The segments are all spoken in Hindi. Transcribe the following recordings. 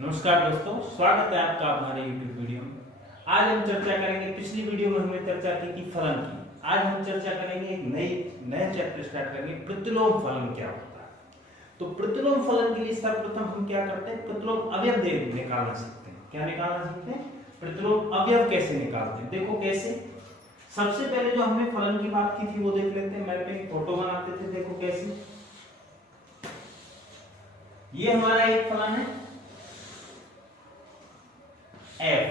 नमस्कार दोस्तों, स्वागत है आपका हमारे YouTube वीडियो में। आज हम चर्चा करेंगे, पिछली वीडियो में हमने चर्चा की थी फलन की। आज हम चर्चा करेंगे एक नए चैप्टर स्टार्ट करेंगे, प्रतिलोम फलन क्या होता है। तो प्रतिलोम फलन के लिए सर्वप्रथम हम क्या करते हैं, प्रतिलोम अवयव निकालना सीखते हैं। क्या निकालना सीखते हैं? प्रतिलोम अवयव कैसे निकालते हैं। देखो कैसे, सबसे पहले जो हमने फलन की बात की थी वो देख लेते हैं। मैपिंग फोटो बनाते थे, देखो कैसे। ये हमारा एक फलन है f।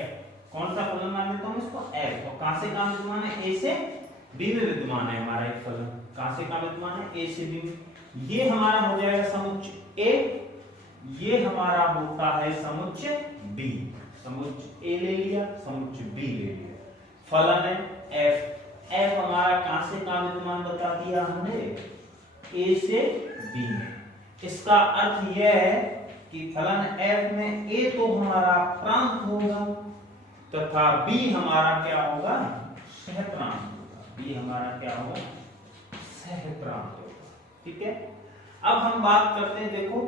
कौन सा फलन मान लेता हूं इसको? f। और कहां से कहां विद्यमान है? a से b में विद्यमान है हमारा एक फलन। कहां से कहां विद्यमान है? a से b में। ये हमारा हो जाएगा समुच्चय a, ये हमारा होता है समुच्चय b। समुच्चय a ले लिया, समुच्चय b ले लिया। फलन है f। f हमारा कहां से कहां विद्यमान बता दिया हमने? a से b में। इसका अर्थ यह है कि फलन f में a तो हमारा प्रांत होगा तथा b हमारा क्या होगा? सहप्रांत होगा। b हमारा क्या होगा? सहप्रांत होगा। ठीक है, अब हम बात करते हैं। देखो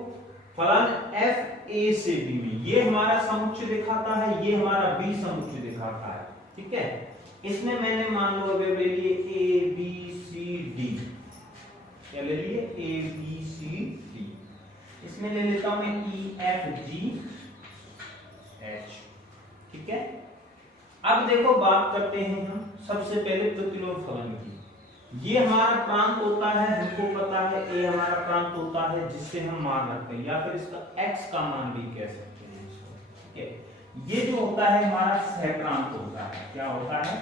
फलन f a से b में, ये हमारा समुच्चय दिखाता है, ये हमारा b समुच्चय दिखाता है। ठीक है, इसमें मैंने मान लो अगर ले लिए a b c d, क्या ले लिए? a b c d। इसमें ले लेता हूं मैं E F G H। ठीक है, अब देखो बात करते हैं हम सबसे पहले प्रतिलोम फलन की। ये हमारा प्रांत होता है, हमको पता है A हमारा प्रांत होता है जिससे हम मान रखते हैं, या फिर इसका X का मान भी कह सकते हैं इसको। ठीक है, ये जो होता है हमारा सहप्रांत होता है। क्या होता है?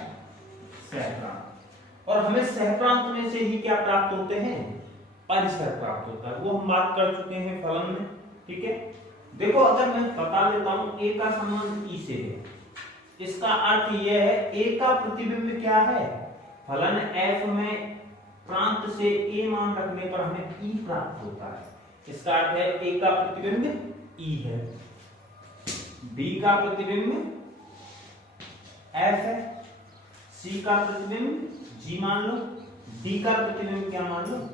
सहप्रांत। और हमें सहप्रांत में से ही क्या प्राप्त होते हैं? परिसर प्राप्त होता है, वो हम बात कर चुके हैं फलन में। ठीक है, देखो अगर मैं बता देता हूं a का संबंध e से है, इसका अर्थ यह है a का प्रतिबिंब क्या है? फलन f में प्रांत से a मान रखने पर हमें e प्राप्त होता है। इसका अर्थ है a का प्रतिबिंब e है, b का प्रतिबिंब f है, c का प्रतिबिंब g मान लो, d का प्रतिबिंब क्या मान लो?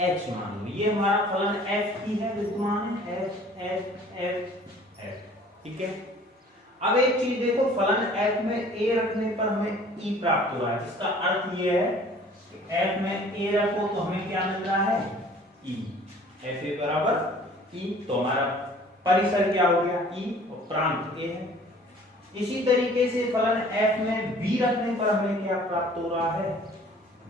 H मान लो। ये हमारा फलन f की है, विद्यमान है f f f f। ठीक है, अब एक चीज देखो, फलन f में a रखने पर हमें e प्राप्त हो रहा है। इसका अर्थ ये है कि f में a रखो तो हमें क्या मिल रहा है? e। f a बराबर e, तो हमारा परिसर क्या हो गया? e, और प्रांत a है। इसी तरीके से फलन f में b रखने पर हमें क्या प्राप्त हो रहा है?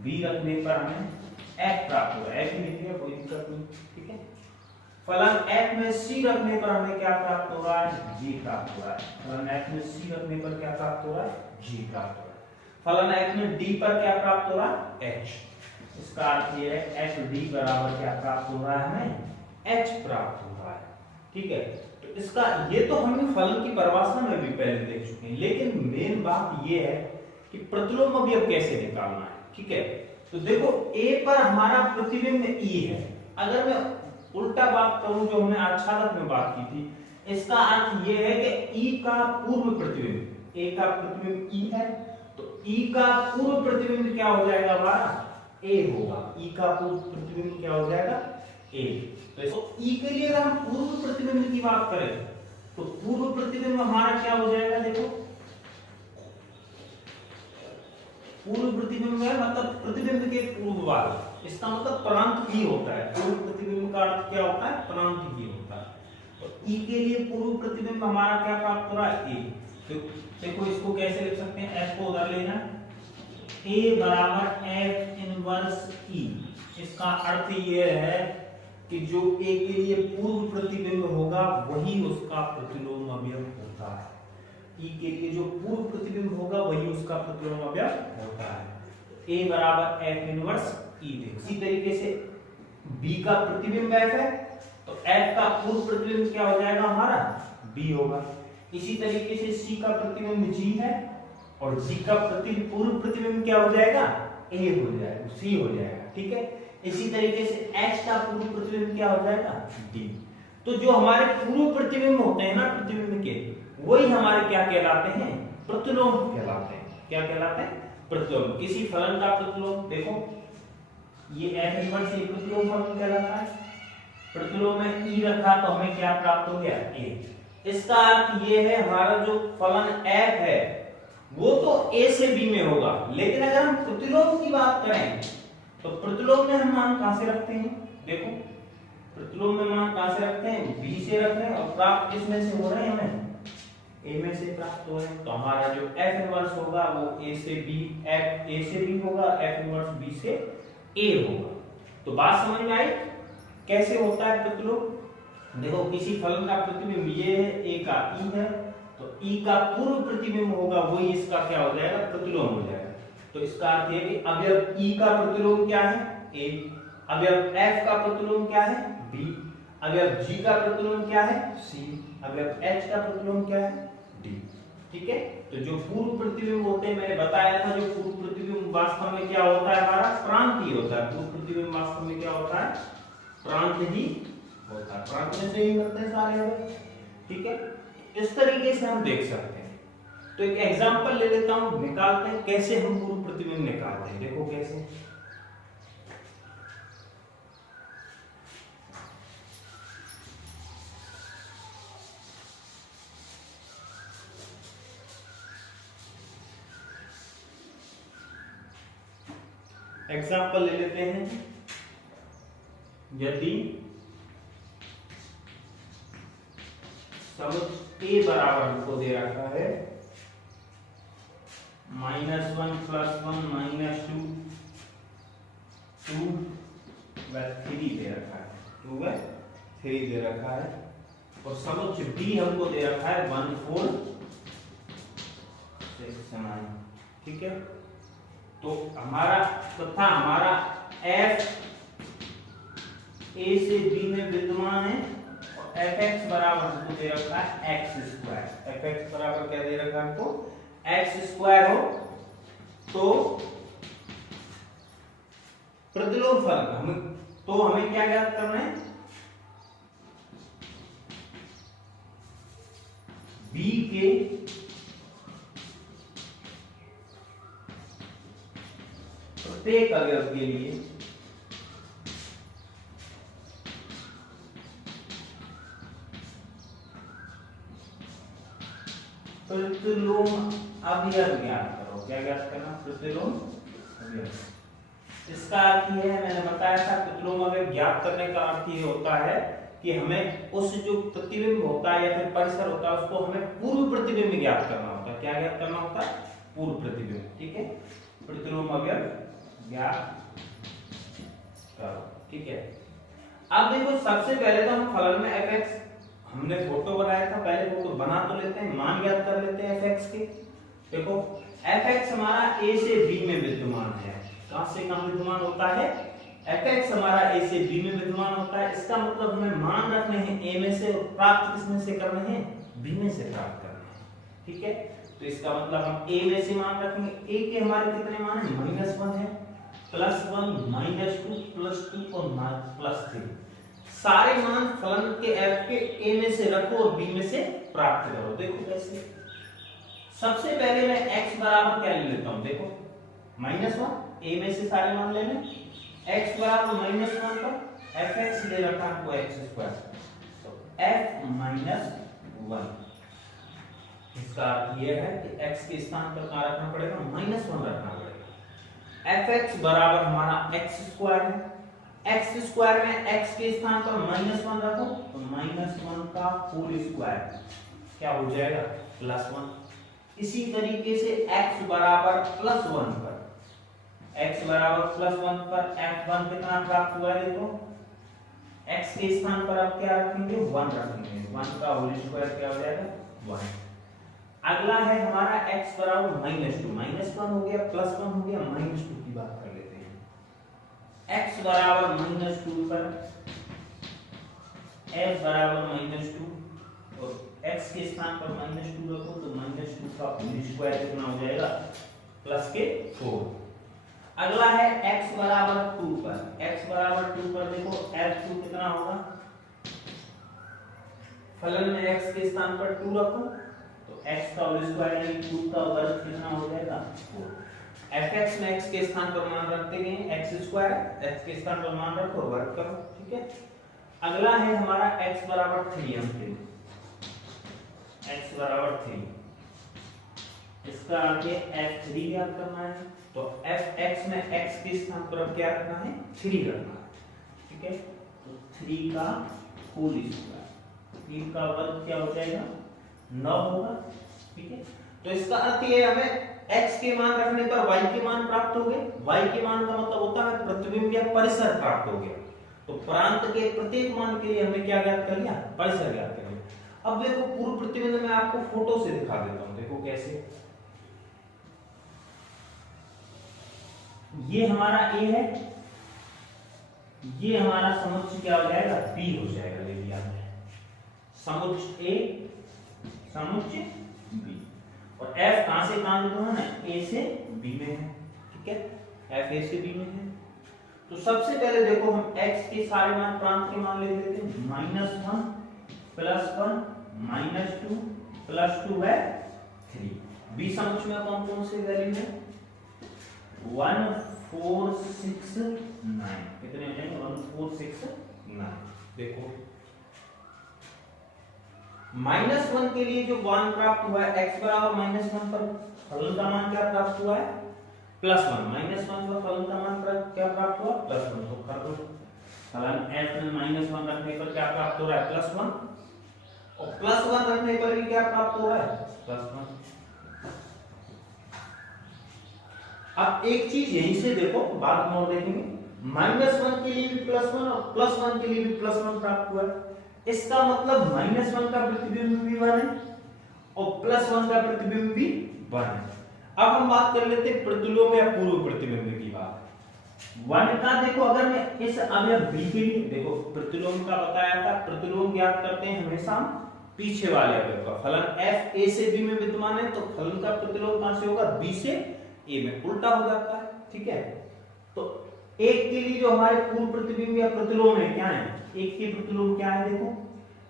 b रखने पर हमें f प्राप्त हो रहा है। f लिख लिया, कोई दिक्कत नहीं। ठीक है, फलन f में c रखने पर हमें क्या प्राप्त हो रहा है? g प्राप्त हो रहा है। फलन f में c रखने पर क्या प्राप्त हो रहा है? g प्राप्त हो रहा है। फलन f में d पर क्या प्राप्त हो रहा है? h। इसका अर्थ ये है f d बराबर क्या प्राप्त हो रहा है? हमें h प्राप्त हो रहा है। ठीक है, तो इसका ये तो हमने फलन की परिभाषा में भी पहले देख चुके हैं, लेकिन मेन बात ये है कि प्रतिलोम अवयव कैसे निकालना है। ठीक है, तो देखो a पर हमारा प्रतिबिंब E है। अगर मैं उल्टा बात करूं जो हमने आच्छादक में बात की थी, इसका अर्थ यह है कि E का पूर्व प्रतिबिंब, A का प्रतिबिंब E है, तो E का पूर्व प्रतिबिंब क्या हो जाएगा? हमारा A होगा। E का पूर्व प्रतिबिंब क्या हो जाएगा? A। तो E के लिए अगर हम पूर्व प्रतिबिंब की बात करें तो पूर्व प्रतिबिंब हमारा क्या हो जाएगा? देखो पूर्व प्रतिबिंब है मतलब प्रतिबिंब के पूर्व वाला, इसका मतलब प्रांत ही होता है। पूर्व प्रतिबिंब का अर्थ क्या होता है? प्रांत ही होता है। तो E के लिए पूर्व प्रतिबिंब हमारा क्या प्राप्त हो रहा है? A। तो देखो इसको कैसे लिख सकते हैं? F को उधर लेना, A बराबर F इनवर्स E। इसका अर्थ यह है कि जो A के लिए पूर्व प्रतिबिंब होगा वही उसका प्रतिलोम अवयव होता है। E के लिए जो पूर्व प्रतिबिंब होगा वही उसका प्रतिलोम अवयव होता है। A बराबर F इनवर्स E। इसी तरीके से B का प्रतिबिंब F है, तो F का पूर्व प्रतिबिंब क्या हो जाएगा? हमारा B होगा। इसी तरीके से C का प्रतिबिंब G है, और G का पूर्व प्रतिबिंब क्या हो जाएगा? A हो जाएगा, C हो जाएगा। ठीक है, इसी तरीके से H का पूर्व प्रतिबिंब क्या हो जाएगा? D। तो जो हमारे पूर्व प्रतिबिंब होते हैं ना प्रतिबिंब के, वही हमारे क्या कहलाते हैं? प्रतिलोम कहलाते हैं। क्या कहलाते हैं? प्रतिलोम। किसी फलन का प्रतिलोम देखो, ये f इनवर्स ये प्रतिलोम फलन कहलाता है। प्रतिलोम में e रखा तो हमें क्या प्राप्त हो गया? a। इसका अर्थ ये है हमारा जो फलन f है वो तो a से b में होगा, लेकिन अगर हम प्रतिलोम की बात करें तो प्रतिलोम में हम मान कहां से रखते हैं? देखो प्रतिलोम में मान कहां से रखते हैं? b से रख रहे हैं और प्राप्त किसमें से हो रहे हैं? हमें a में से प्राप्त हो रहे हैं। तो हमारा जो f इनवर्स होगा वो a से b होगा, f इनवर्स b से a होगा। तो बात समझ में आई कैसे होता है प्रतिलोम? देखो किसी फलन का प्रतिबिंब ये है, a का e है, तो e का पूर्व प्रतिबिंब होगा वही इसका क्या हो जाएगा? प्रतिलोम हो जाएगा। तो इसका अर्थ ये कि अवयव e का प्रतिलोम क्या है? a, अवयव f का प्रतिलोम क्या है? b, अवयव g का प्रतिलोम क्या है? c, अवयव h का प्रतिलोम क्या है? d। ठीक है, तो जो पूर्व प्रतिबिंब होते हैं मैंने बताया था, जो पूर्व प्रतिबिंब वास्तव में क्या होता है? हमारा प्रांत ही होता है। पूर्व प्रतिबिंब वास्तव में क्या होता है? प्रांत ही होता है। प्रांत में से ही होते हैं सारे अवयव। ठीक है, इस तरीके से हम देख सकते हैं। तो एक एग्जांपल ले लेता हूं, निकालते हैं कैसे हम पूर्व प्रतिबिंब निकालते हैं। देखो कैसे। एग्जांपल ले लेते हैं। यदि समुच्चय a बराबर हमको दे रखा है -1 + 1 - 2 2 व 3 दे रखा है, 2 व 3 दे रखा है, और समुच्चय b हमको दे रखा है 1 4 6 9। ठीक है, तो हमारा तथा हमारा f a से b में विद्यमान है और fx बराबर हमको दे रखा है x²। fx बराबर क्या दे रखा है हमको? x² हो तो प्रतिलोम फलन हमें क्या ज्ञात करना है? b के प्रत्येक अवयव के लिए प्रतिलोम अवयव ज्ञात करो। क्या ज्ञात करना? प्रतिलोम अवयव। इसका अर्थ ये है, मैंने बताया था प्रतिलोम अवयव ज्ञात करने का अर्थ ये होता है कि हमें उस जो प्रतिबिंब होता है या फिर परिसर होता है उसको हमें पूर्व प्रतिबिंब ज्ञात करना होता है। क्या ज्ञात करना होता है? पूर्व प्रतिबिंब। ठीक है, प्रतिलोम अवयव ज्ञात करो। ठीक है, अब देखो सबसे पहले तो हम फलन में fx हमने फोटो बनाया था, पहले फोटो बना तो लेते हैं, मान ज्ञात कर लेते हैं fx के। देखो fx हमारा a से b में विद्यमान है। कहां से कहां विद्यमान होता है? fx हमारा a से b में विद्यमान होता है। इसका मतलब हमें मान रखने हैं a में से और प्राप्त किसमें से करने हैं? b में से प्राप्त करने हैं। ठीक है, तो इसका मतलब हम a में से मान रखेंगे। a के हमारे कितने मान है? -1 है, +1 -2 +2 और +3। सारे मान फलन के f के a में से रखो और b में से प्राप्त करो। देखो कैसे। सबसे पहले मैं x बराबर क्या ले लेता हूं? देखो -1, a में से सारे मान ले लें। x बराबर -1 पर fx ले रखा हमको x², तो f -1। इसका अर्थ यह है कि x के स्थान पर क्या रखना पड़ेगा? -1 रखना पड़ेगा। fx बराबर हमारा x² है, x² में x के स्थान पर -1 रखो तो -1 का होल स्क्वायर क्या हो जाएगा? +1। इसी तरीके से x बराबर +1 पर f1 कितना प्राप्त हुआ है? देखो x के स्थान पर आप क्या रखेंगे? 1 रखेंगे, 1 का होल स्क्वायर क्या हो जाएगा? 1। अगला है हमारा x बराबर -2, -1 हो गया, +1 हो गया, -2 की बात कर लेते हैं। x बराबर -2 पर f बराबर -2 और x के स्थान पर -2 रखो तो -2 का होल स्क्वायर कितना हो जाएगा? +4। अगला है x बराबर 2 पर, x बराबर 2 पर देखो f2 कितना होगा? फलन में x के स्थान पर 2 रखो तो x का होल स्क्वायर यानी 2 का वर्ग कितना हो जाएगा? 4। fx में x के स्थान पर मान रखते हैं x², x के स्थान पर मान रखो वर्ग करो। ठीक है, अगला है हमारा x बराबर 3 हम x बराबर 3, इसका अर्थ है f3 ज्ञात करना है। तो fx में x के स्थान पर अब क्या रखना है, 3 रखना है, ठीक है। तो 3 का होल स्क्वायर, 3 का वर्ग क्या हो जाएगा, 9 होगा, ठीक है। तो इसका अर्थ ये हमें x के मान रखने पर y के मान प्राप्त हो गए। y के मान का मतलब होता है प्रतिबिंब या परिसर प्राप्त हो गया। तो प्रांत के प्रत्येक मान के लिए हमने क्या ज्ञात कर लिया, परिसर ज्ञात कर लिया। अब देखो पूर्व प्रतिबिंब में आपको फोटो से दिखा देता हूं, देखो कैसे। ये हमारा a है, ये हमारा समुच्चय क्या हो जाएगा, b हो जाएगा, ले लिया हमने समुच्चय a, समुच्चय b। और f कहां से कहां में है, a से b में है, ठीक है। f a से b में है। तो सबसे पहले देखो हम x के सारे मान प्रांत के मान ले लेते हैं। -1 +1 -2 +2 है 3। b समुच्चय में कौन कौन से वैल्यू है, 1 4 6 9, कितने हो जाएंगे, 1 4 6 9। देखो -1 के लिए जो मान प्राप्त हुआ है, x बराबर -1 पर फलन का मान क्या प्राप्त हुआ है, +1। -1 पर फलन का मान क्या प्राप्त हुआ, +1। तो कर दो फलन f में -1 रखने पर क्या प्राप्त हो रहा है, +1, और +1 रखने पर भी क्या प्राप्त हो रहा है, +1। अब एक चीज यहीं से देखो, बात में और देखेंगे, -1 के लिए भी +1 और +1 के लिए भी +1 प्राप्त हुआ है। इसका मतलब -1 का प्रतिबिंब भी 1 है और +1 का प्रतिबिंब भी 1 है। अब हम बात कर लेते हैं प्रतिलोम या पूर्व प्रतिबिंब की बात। 1 का देखो, अगर मैं इस अवयव b के लिए देखो, प्रतिलोम का बताया था, प्रतिलोम ज्ञात करते हैं हमेशा पीछे वाले अवयव का। फलन f a से b में विद्यमान है, तो फलन का प्रतिलोम कहां से होगा, b से a में, उल्टा हो जाता है, ठीक है। तो एक के लिए जो हमारे पूर्व प्रतिबिंब या प्रतिलोम है क्या है, एक के प्रतिलोम क्या है, देखो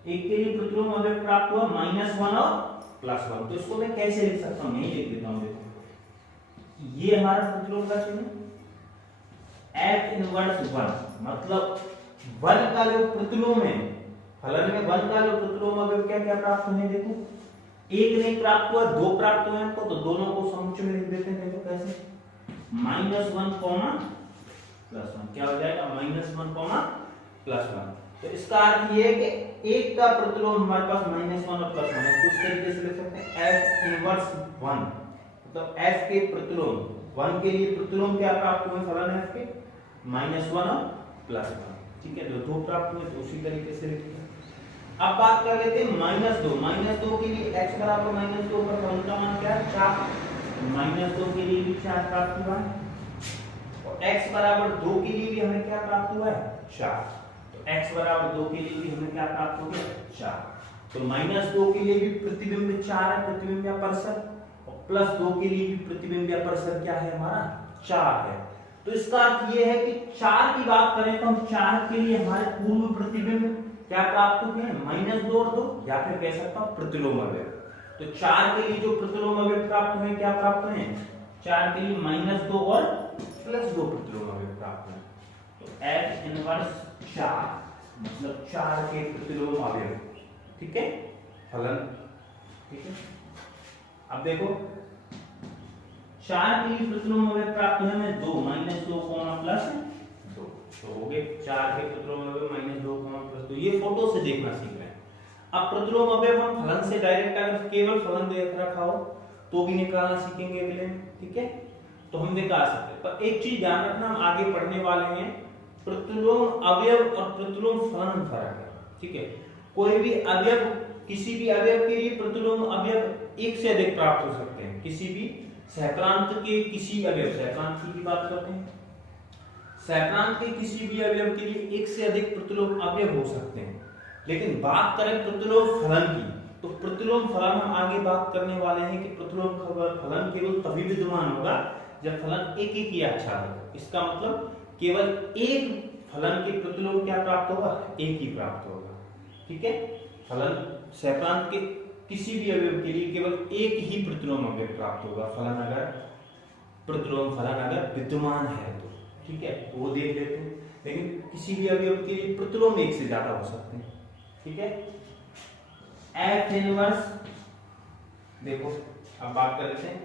एक के लिए प्रतिलोम अवयव प्राप्त हुआ -1 और +1। तो इसको मैं कैसे लिख सकता हूं, यही लिख देता हूं। देखो ये हमारा प्रतिलोम का चिन्ह f इनवर्स 1, मतलब 1 का जो प्रतिलोम है, फलन में 1 का जो प्रतिलोम अवयव क्या क्या प्राप्त हुए, देखो एक नहीं प्राप्त हुआ, 2 प्राप्त हुए हमको, तो दोनों को समुच्चय में लिख देते हैं। देखो कैसे, -1, +1 क्या हो जाएगा, -1, +1। तो इसका अर्थ ये है कि एक का प्रतिलोम हमारे पास -1 और +1 है। उस तरीके से लिख सकते हैं f इनवर्स 1, मतलब f के प्रतिलोम 1 के लिए प्रतिलोम क्या प्राप्त हुए, फलन f के -1 और +1, ठीक है। तो 2 प्राप्त हुए, तो उसी तरीके से लिखते हैं। अब बात कर लेते हैं -2 के लिए x बराबर -2 पर फलन का मान क्या है, 4। -2 के लिए भी 4 प्राप्त हुआ है, और x बराबर 2 के लिए भी हमें क्या प्राप्त हुआ है, 4। तो x बराबर 2 के लिए भी हमें क्या प्राप्त हो गया, 4। तो -2 के लिए भी प्रतिबिंब 4 है, प्रतिबिंब या परिसर, और +2 के लिए भी प्रतिबिंब या परिसर क्या है हमारा, 4 है। तो इसका अर्थ ये है कि 4 की बात करें तो हम 4 के लिए हमारे पूर्व प्रतिबिंब क्या प्राप्त हुए हैं, -2 और 2, या फिर कह सकता हूं प्रतिलोम अवयव। तो 4 के लिए जो प्रतिलोम अवयव प्राप्त हुए क्या प्राप्त हुए, 4 के लिए -2 और +2 प्रतिलोम अवयव प्राप्त हुए। तो f इनवर्स 4 मतलब 4 के प्रतिलोम अवयव, ठीक है, फलन, ठीक है। अब देखो 4 के लिए प्रतिलोम अवयव प्राप्त हुए में 2 -2, +2, तो हो गए 4 के प्रतिलोम अवयव -2, +2। ये फोटो से देखना सीख रहे हैं। अब प्रतिलोम अवयव हम फलन से डायरेक्ट, अगर केवल फलन देख रखा हो तो भी निकालना सीखेंगे अगले में, ठीक है। तो हम निकाल सकते हैं, पर एक चीज ध्यान रखना, हम आगे पढ़ने वाले हैं, प्रतिलोम अवयव और प्रतिलोम फलन फर्क है, ठीक है। कोई भी अवयव, किसी भी अवयव के लिए प्रतिलोम अवयव एक से अधिक प्राप्त हो सकते हैं। किसी भी सहप्रांत के किसी अवयव, सहप्रांत की बात करते हैं, सहप्रांत के किसी भी अवयव के लिए एक से अधिक प्रतिलोम अवयव हो सकते हैं। लेकिन बात करें प्रतिलोम फलन की, तो प्रतिलोम फलन हम आगे बात करने वाले हैं कि प्रतिलोम फलन केवल तभी विद्यमान होगा जब फलन एक ही अच्छा हो। इसका मतलब केवल एक फलन के प्रतिलोम क्या प्राप्त होगा, एक ही प्राप्त होगा, ठीक है। फलन सहप्रांत के किसी भी अवयव के लिए केवल एक ही प्रतिलोम अवयव प्राप्त होगा, फलन अगर प्रतिलोम फलन अगर विद्यमान है तो, ठीक है, वो देख लेते हैं। लेकिन किसी भी अवयव के लिए प्रतिलोम एक से ज्यादा हो सकते हैं, ठीक है। f इनवर्स देखो अब बात कर लेते हैं।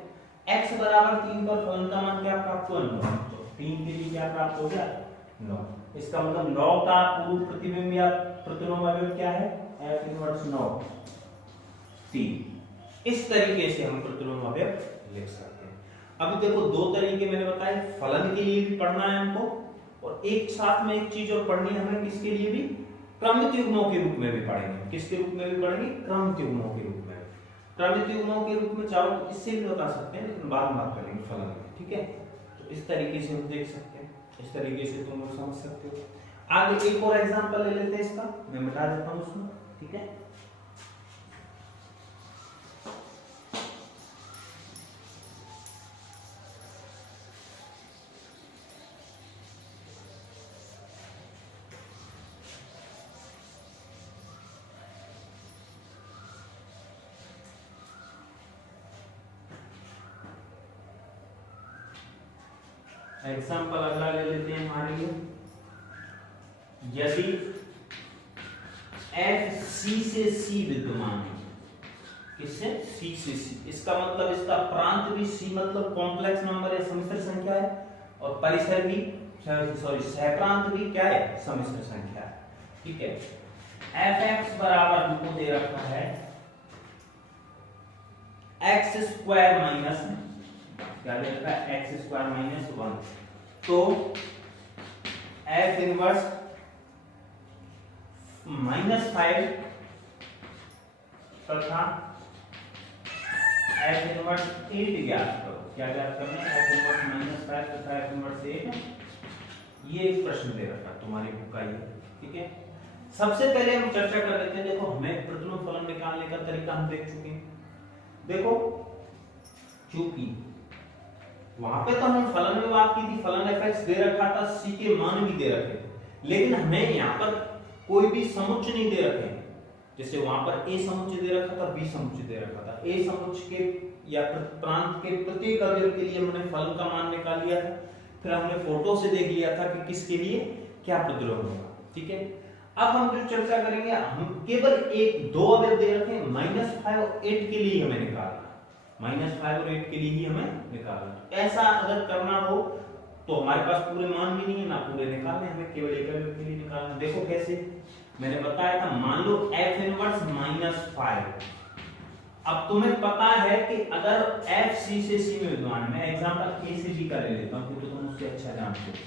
x बराबर 3 पर फलन का मान क्या प्राप्त हुआ? 9। तो 3 के लिए क्या प्राप्त हो गया? 9। इसका मतलब 9 का पूर्ण प्रतिबिंब या प्रतिलोम अवयव क्या है? f inverse 9 3। इस तरीके से हम प्रतिलोम अवयव लिख सकते हैं। अब देखो दो तरीके मैंने बताए, फलन के लिए भी पढ़ना है हमको, और एक साथ में एक चीज और पढ़नी है हमें, किसके लिए भी? क्रमित युग्मों के रूप में भी पढ़ेंगे। किसके रूप में भी पढ़ेंगे? क्रमित युग्मों के रूप में। क्रमित युग्मों के रूप में चाहो तो इससे भी बता सकते हैं, लेकिन बाद में बात करेंगे फलन में, ठीक है? तो इस तरीके से हम देख सकते हैं, इस तरीके से तुम लोग समझ सकते हो। आगे एक और एग्जांपल ले लेते हैं इसका, मैं मिटा देता हूं उसको, ठीक है? एग्जाम्पल अगला ले लेते हैं हमारे लिए। यदि f c से c विद्यमान है, किससे? c से c, इसका मतलब इसका प्रांत भी c मतलब कॉम्प्लेक्स नंबर या सम्मिश्र संख्या है, और परिसर भी सहप्रांत भी क्या है? सम्मिश्र संख्या है, ठीक है? fx बराबर हमको दे रखा है x स्क्वायर माइनस में क्या दे रखा है? x square minus 1। तो f इनवर्स -5 तथा f इनवर्स 8 ज्ञात करो। क्या ज्ञात करना है? f इनवर्स -5 तथा f इनवर्स 8। ये एक प्रश्न दे रखा है तुम्हारी बुक का ये, ठीक है? सबसे पहले हम चर्चा कर लेते हैं। देखो हमें प्रतिलोम फलन निकालने का तरीका हम देख चुके हैं। देखो चूंकि वहां पे तो हम फलन में बात की थी, फलन fx दे रखा था, c के मान भी दे रखे थे, लेकिन हमें यहाँ पर कोई भी समुच्चय नहीं दे रखे। जैसे वहां पर a समुच्चय दे रखा था, b समुच्चय दे रखा था। a समुच्चय के या प्रांत के प्रत्येक अवयव के लिए हमने फलन का मान निकाल लिया था, फिर हमने फोटो से देख लिया था कि किसके लिए क्या प्रतिलोम होगा, ठीक है? अब हम जो चर्चा करेंगे, हम केवल एक दो अवयव दे रखे हैं, -5 और 8 के लिए हमें निकालना, -5 और 8 के लिए ही हमें निकालना। ऐसा अगर करना हो तो हमारे पास पूरे मान भी नहीं है ना पूरे निकालने, हमें केवल एक अवयव के लिए निकालना। देखो कैसे, मैंने बताया था, मान लो f इनवर्स -5। अब तुम्हें पता है कि अगर f c से c में विद्यमान है, मैं एग्जांपल a से b का ले लेता हूं क्योंकि तुम उससे अच्छा जानते हो।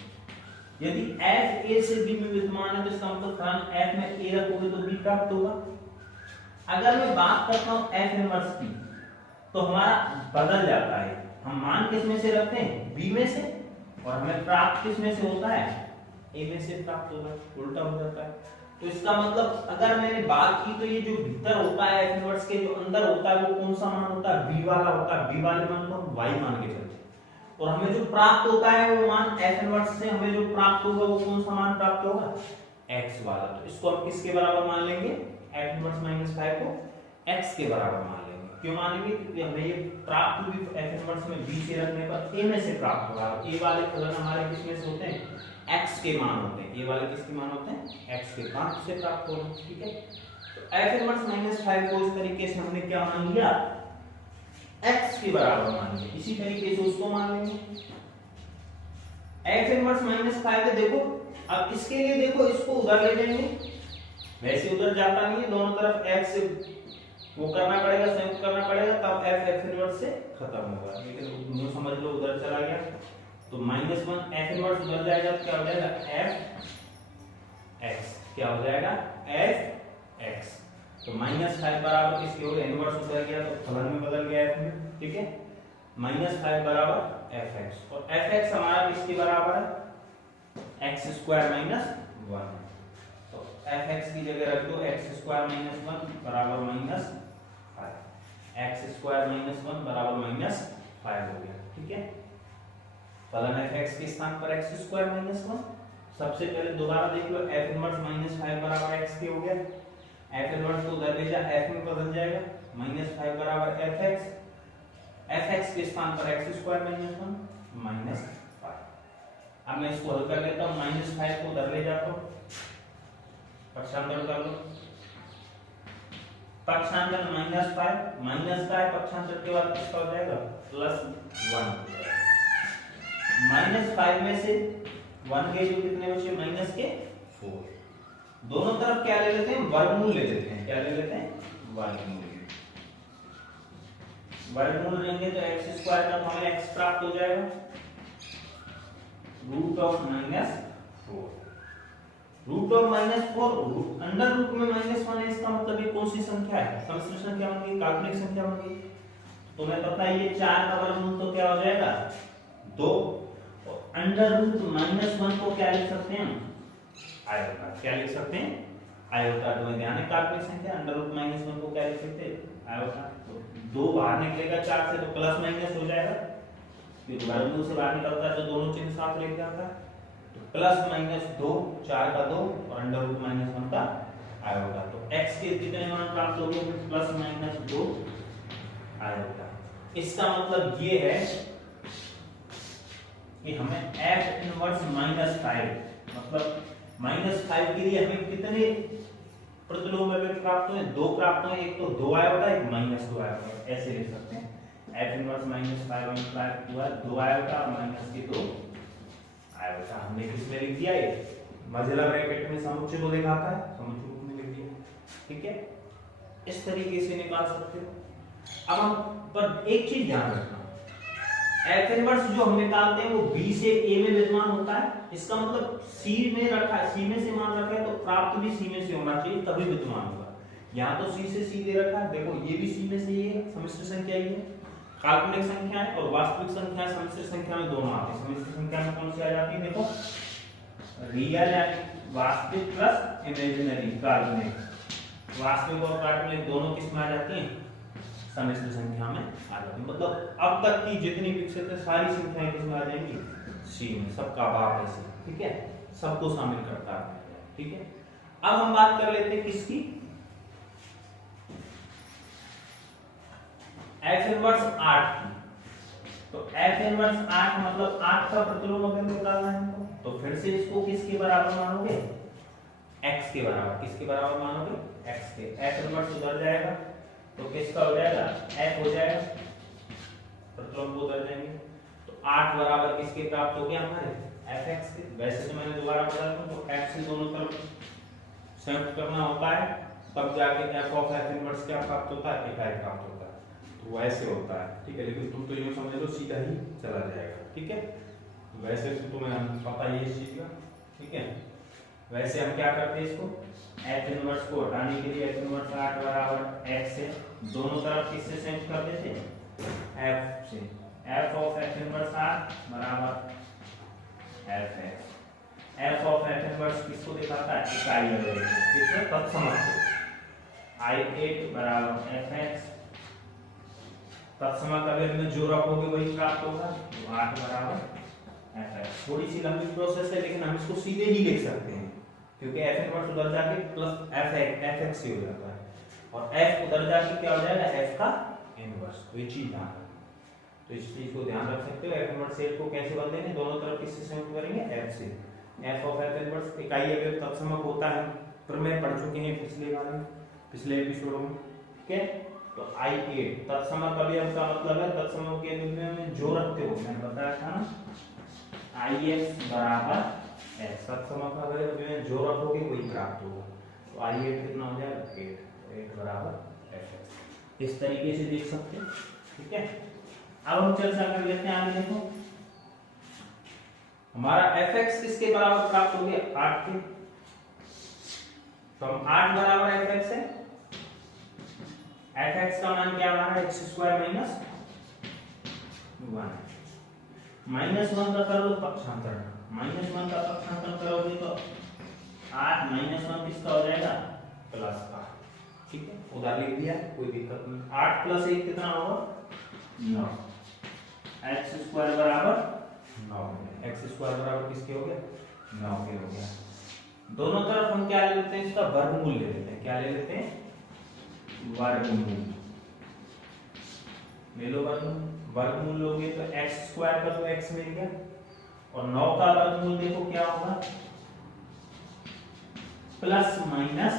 यदि f a से b में विद्यमान है तो इसका मतलब फलन f में a रखोगे तो b प्राप्त होगा। अगर मैं बात करता हूं f इनवर्स की, तो हमारा बदल जाता है, हम मान किस में से रखते हैं? b में से, और हमें प्राप्त किस में से होता है? a में से प्राप्त होगा, उल्टा हो जाता है। तो इसका मतलब अगर मैंने बात की तो ये जो भीतर होता है f इनवर्स के, जो अंदर होता है वो कौन सा मान होता है? b वाला होता है। b वाले मान को हम y मान के चलते हैं, और हमें जो प्राप्त होता है वो मान f इनवर्स से हमें जो प्राप्त होगा वो कौन सा मान प्राप्त होगा? x वाला। तो इसको हम किसके बराबर मान लेंगे? f इनवर्स -5 को x के बराबर मान लेंगे। क्यों मानेंगे? क्योंकि हमें ये प्राप्त हुई f इनवर्स में b से रखने पर a में से प्राप्त होगा। a वाले फलन हमारे किस में से होते हैं? x के मान होते हैं। a वाले किसके मान होते हैं? x के मान से प्राप्त होगा, ठीक है? तो f इनवर्स -5 को इस तरीके से हमने क्या मान लिया? x के बराबर मान लिया। इसी तरीके से उसको मान लेंगे f इनवर्स -5 है। देखो अब इसके लिए देखो, इसको उधर ले जाएंगे, वैसे उधर जाता नहीं है, दोनों तरफ f से वो करना पड़ेगा, संयुक्त करना पड़ेगा, तब f इनवर्स से खत्म होगा। लेकिन न्यू समझ लो उधर चला गया तो -1 f इनवर्स उधर जाएगा तो क्या हो जाएगा? f x। क्या हो जाएगा? f x। तो -5 बराबर किसके हो गया? इनवर्स उधर गया तो फलन में बदल गया f में, ठीक है? -5 बराबर fx, और fx हमारा किसके बराबर है? x square -1। तो fx की जगह रख दो x स्क्वायर -1 बराबर -5। x स्क्वायर -1 बराबर -5 हो गया, ठीक है? फलन fx के स्थान पर x स्क्वायर -1। सबसे पहले दोबारा देख लो, f इनवर्स -5 बराबर x के हो गया, f इनवर्स को उधर ले जा, f में बदल जाएगा, -5 बराबर fx, fx के स्थान पर x स्क्वायर -1 -5। अब मैं इसको हल कर लेता हूं, -5 को उधर ले जाता हूं, पक्षांतर कर लो, पक्षांतर -5 पक्षांतर के बाद किसका हो जाएगा +1 हो जाएगा। -5 में से 1 गए जो कितने बचे माइनस के 4। दोनों तरफ क्या ले लेते हैं वर्गमूल ले लेते हैं। क्या ले लेते हैं वर्गमूल। वर्गमूल लेंगे तो x² का हमें x प्राप्त हो जाएगा √-4। √-4 अंडर रूट में -1 है, इसका मतलब ये कौन सी संख्या है सम्मिश्र संख्या बन गई, काल्पनिक संख्या बन गई। तो मैं पता है ये 4 का वर्गमूल तो क्या हो जाएगा 2। और अंडर रूट -1 को क्या लिख सकते हैं आयोटा। क्या लिख सकते हैं आयोटा। तो ध्यान है काल्पनिक संख्या अंडर रूट -1 को क्या लिख सकते हैं आयोटा। तो 2 बाहर निकलेगा 4 से तो प्लस माइनस हो जाएगा, फिर वर्गमूल से बाहर निकलता है तो दोनों चिन्ह साथ लेके जाता है। तो +-2 4 का 2 और अंडर रूट -1 का आयोटा। तो x के कितने मान प्राप्त हो गए +-2 आयोटा। इसका मतलब ये है कि हमें f इनवर्स -5 मतलब -5 के लिए हमें कितने प्रतिलोम अवयव प्राप्त हुए 2 प्राप्त हुए। एक तो 2 आयोटा एक -2 आयोटा ऐसे लिख सकते हैं। f इनवर्स -5 हुआ 2 आयोटा और माइनस के 2 आयोटा। हमने किसमें लिख दिया ये मझला ब्रैकेट में समुच्चय को दिखाता है समुच्चय रूप में लिख दिया। ठीक है इस तरीके से निकाल सकते हो। अब हम पर एक चीज ध्यान रखना f इनवर्स जो हम निकालते हैं वो b से a में विद्यमान होता है। इसका मतलब c में रखा है, c में से मान रखा है तो प्राप्त भी c में से होना चाहिए तभी विद्यमान होगा। यहाँ तो c से c दे रखा है, देखो ये भी c में से ये है, सम्मिश्र संख्या ही है। काल्पनिक संख्या है और वास्तविक संख्या सम्मिश्र संख्या में दोनों आते हैं। सम्मिश्र संख्या में कौन सी आ जाती है देखो रियल एंड वास्तविक प्लस इमेजिनरी काल्पनिक। वास्तविक और काल्पनिक दोनों किस में आ जाती हैं सम्मिश्र संख्या में आ जाती है। मतलब अब तक की जितनी विकसित है सारी संख्याएं किसमें आ जाएंगी सी में। सबका भाग है सी। ठीक है सबको शामिल करता है। ठीक है अब हम बात कर लेते हैं किसकी f इनवर्स 8 की। तो f इनवर्स 8 मतलब 8 का प्रतिलोम अगर निकालना है हमको तो फिर से इसको किसके बराबर मानोगे x के बराबर। किसके बराबर मानोगे x के। f इनवर्स उधर जाएगा तो किसका हो जाएगा f हो जाएगा प्रतिलोम को उधर जाएंगे तो 8 बराबर किसके प्राप्त हो गया हमारे fx के। वैसे तो मैंने दोबारा बता दूं तो f से दोनों तरफ संयुक्त करना होता है तब जाके f ऑफ f इनवर्स क्या प्राप्त होता है इकाई प्राप्त होता है। तो वैसे होता है ठीक है लेकिन तुम तो यूं समझ लो सीधा ही चला जाएगा। ठीक है वैसे तो तुम्हें पता ही है चीज का। ठीक है वैसे हम क्या करते हैं इसको f इनवर्स को हटाने के लिए f इनवर्स 8 बराबर x से दोनों तरफ किससे संयुक्त कर देते f से। f ऑफ f इनवर्स 8 बराबर fx। f of f inverse किसको दिखाता है इकाई अवयव किससे तत्समक I8 बराबर fx। तत्समक अवयव में जो रखोगे वही प्राप्त होगा तो 8 बराबर fx। थोड़ी सी लंबी प्रोसेस है लेकिन हम इसको सीधे ही लिख सकते हैं क्योंकि f इनवर्स उधर जाके प्लस fx ही हो जाता है और f उधर जाके क्या हो जाएगा f का इनवर्स। तो ये चीज ध्यान रखना। तो इस चीज को ध्यान रख सकते हो। f इनवर्स 8 को कैसे बदलेंगे दोनों तरफ किससे संयुक्त करेंगे f से। f ऑफ f इनवर्स इकाई अवयव तत्समक होता है प्रमेय पढ़ चुके हैं पिछले बार में पिछले एपिसोड में। ठीक है तो I8 तत्समक अवयव का मतलब है तत्समक के अवयव में जो रखते हो मैंने बताया था ना Ix बराबर x। तत्समक अवयव में जो रखोगे वही प्राप्त होगा। तो I8 कितना हो जाएगा 8 बराबर fx। इस तरीके से देख सकते हैं। ठीक है अब हम चर्चा कर लेते हैं आगे। देखो हमारा fx किसके बराबर प्राप्त हो गया 8 के। तो हम 8 बराबर fx है fx का मान क्या आ रहा है x² -1 -1 का कर लो पक्षांतर। -1 का पक्षांतर करोगे तो 8 -1 किसका हो जाएगा प्लस का। ठीक है उधर लिख दिया कोई दिक्कत नहीं। 8 + 1 कितना होगा 9। x² बराबर 9 x² बराबर किसके हो गया 9 के हो गया। दोनों तरफ हम क्या ले लेते हैं इसका वर्गमूल ले लेते हैं। क्या ले लेते हैं वर्गमूल ले लो। वर्गमूल लोगे तो x² का तो x मिल गया और 9 का वर्गमूल देखो क्या होगा +-3